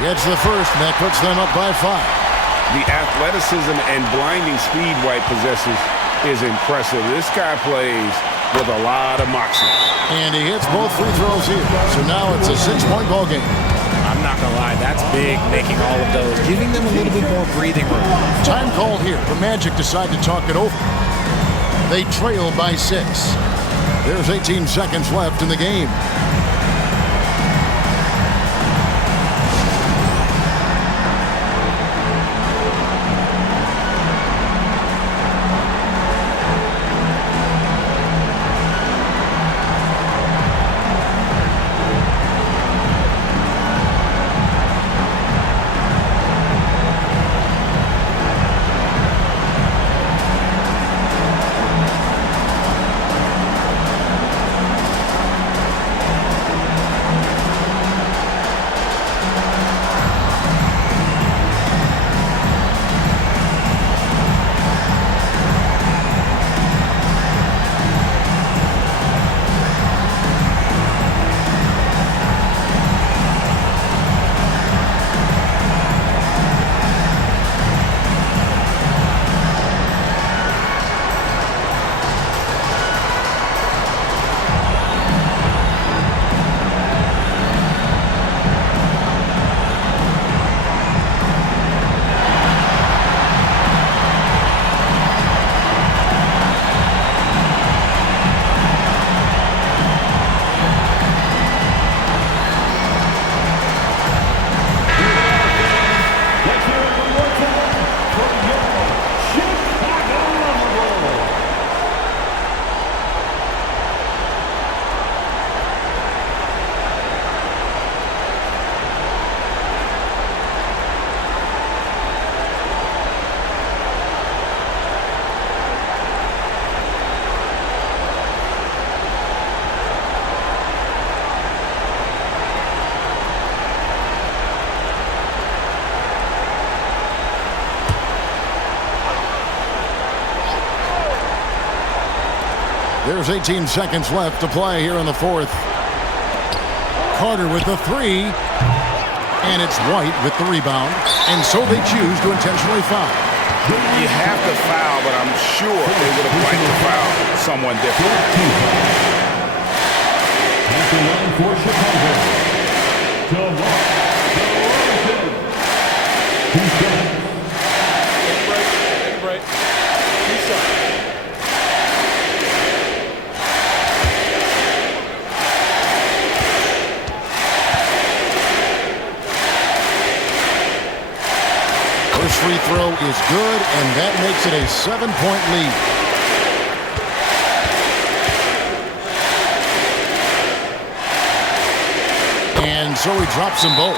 Gets the first, and that puts them up by 5. The athleticism and blinding speed White possesses is impressive. This guy plays with a lot of moxie. And he hits both free throws here. So now it's a 6-point ball game. I'm not going to lie, that's big, making all of those, giving them a little bit more breathing room. Time called here. The Magic decide to talk it over. They trail by 6. There's 18 seconds left in the game. There's 18 seconds left to play here in the fourth. Carter with the three. And it's White with the rebound. And so they choose to intentionally foul. You have to foul, but I'm sure they would have liked to foul someone different. After one for Chicago. Take a break. 2 shots. First free throw is good, and that makes it a 7-point lead. And so he drops them both.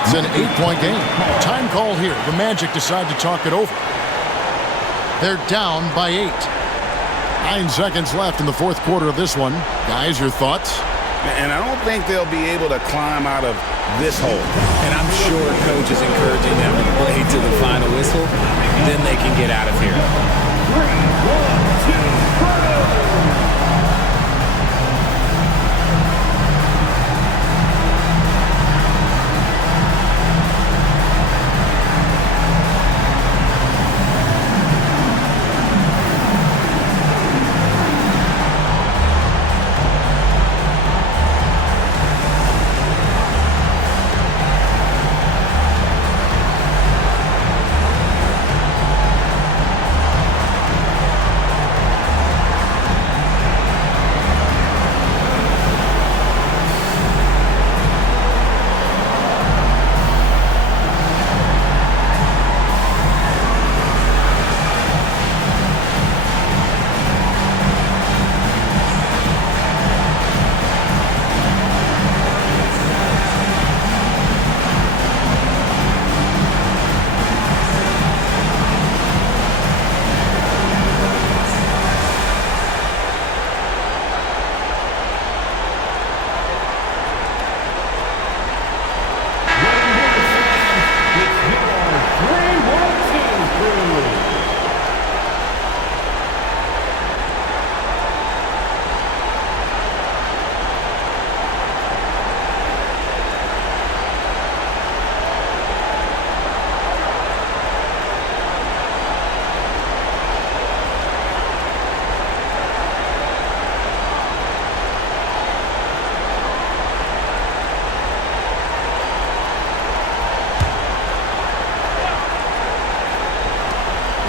It's an 8-point game. Time call here. The Magic decide to talk it over. They're down by 8. 9 seconds left in the fourth quarter of this one. Guys, your thoughts? And I don't think they'll be able to climb out of this hole. And I'm sure coach is encouraging them to play to the final whistle. Then they can get out of here. 3, 1, 2,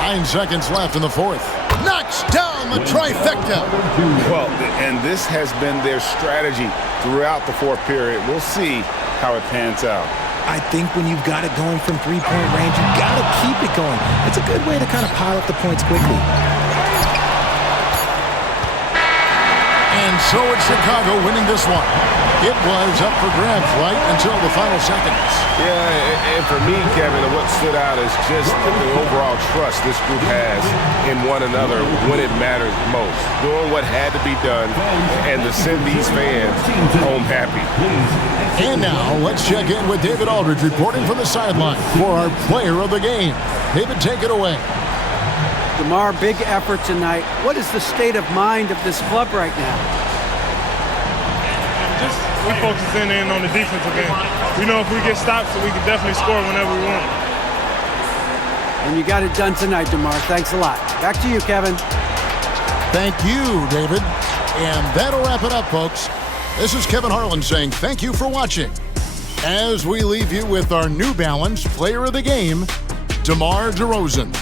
Nine seconds left in the fourth. Knocks down the trifecta. Well, and this has been their strategy throughout the fourth period. We'll see how it pans out. I think when you've got it going from three-point range, you've got to keep it going. It's a good way to kind of pile up the points quickly. And so it's Chicago winning this one. It was up for grabs right until the final seconds. Yeah, and for me, Kevin, what stood out is just the overall trust this group has in one another when it matters most. Doing what had to be done and to send these fans home happy. And now let's check in with David Aldridge reporting from the sideline for our player of the game. David, take it away. DeMar, big effort tonight. What is the state of mind of this club right now? We focus in on the defensive end. We know if we get stops, we can definitely score whenever we want. And you got it done tonight, DeMar. Thanks a lot. Back to you, Kevin. Thank you, David. And that'll wrap it up, folks. This is Kevin Harlan saying thank you for watching. As we leave you with our New Balance Player of the Game, DeMar DeRozan.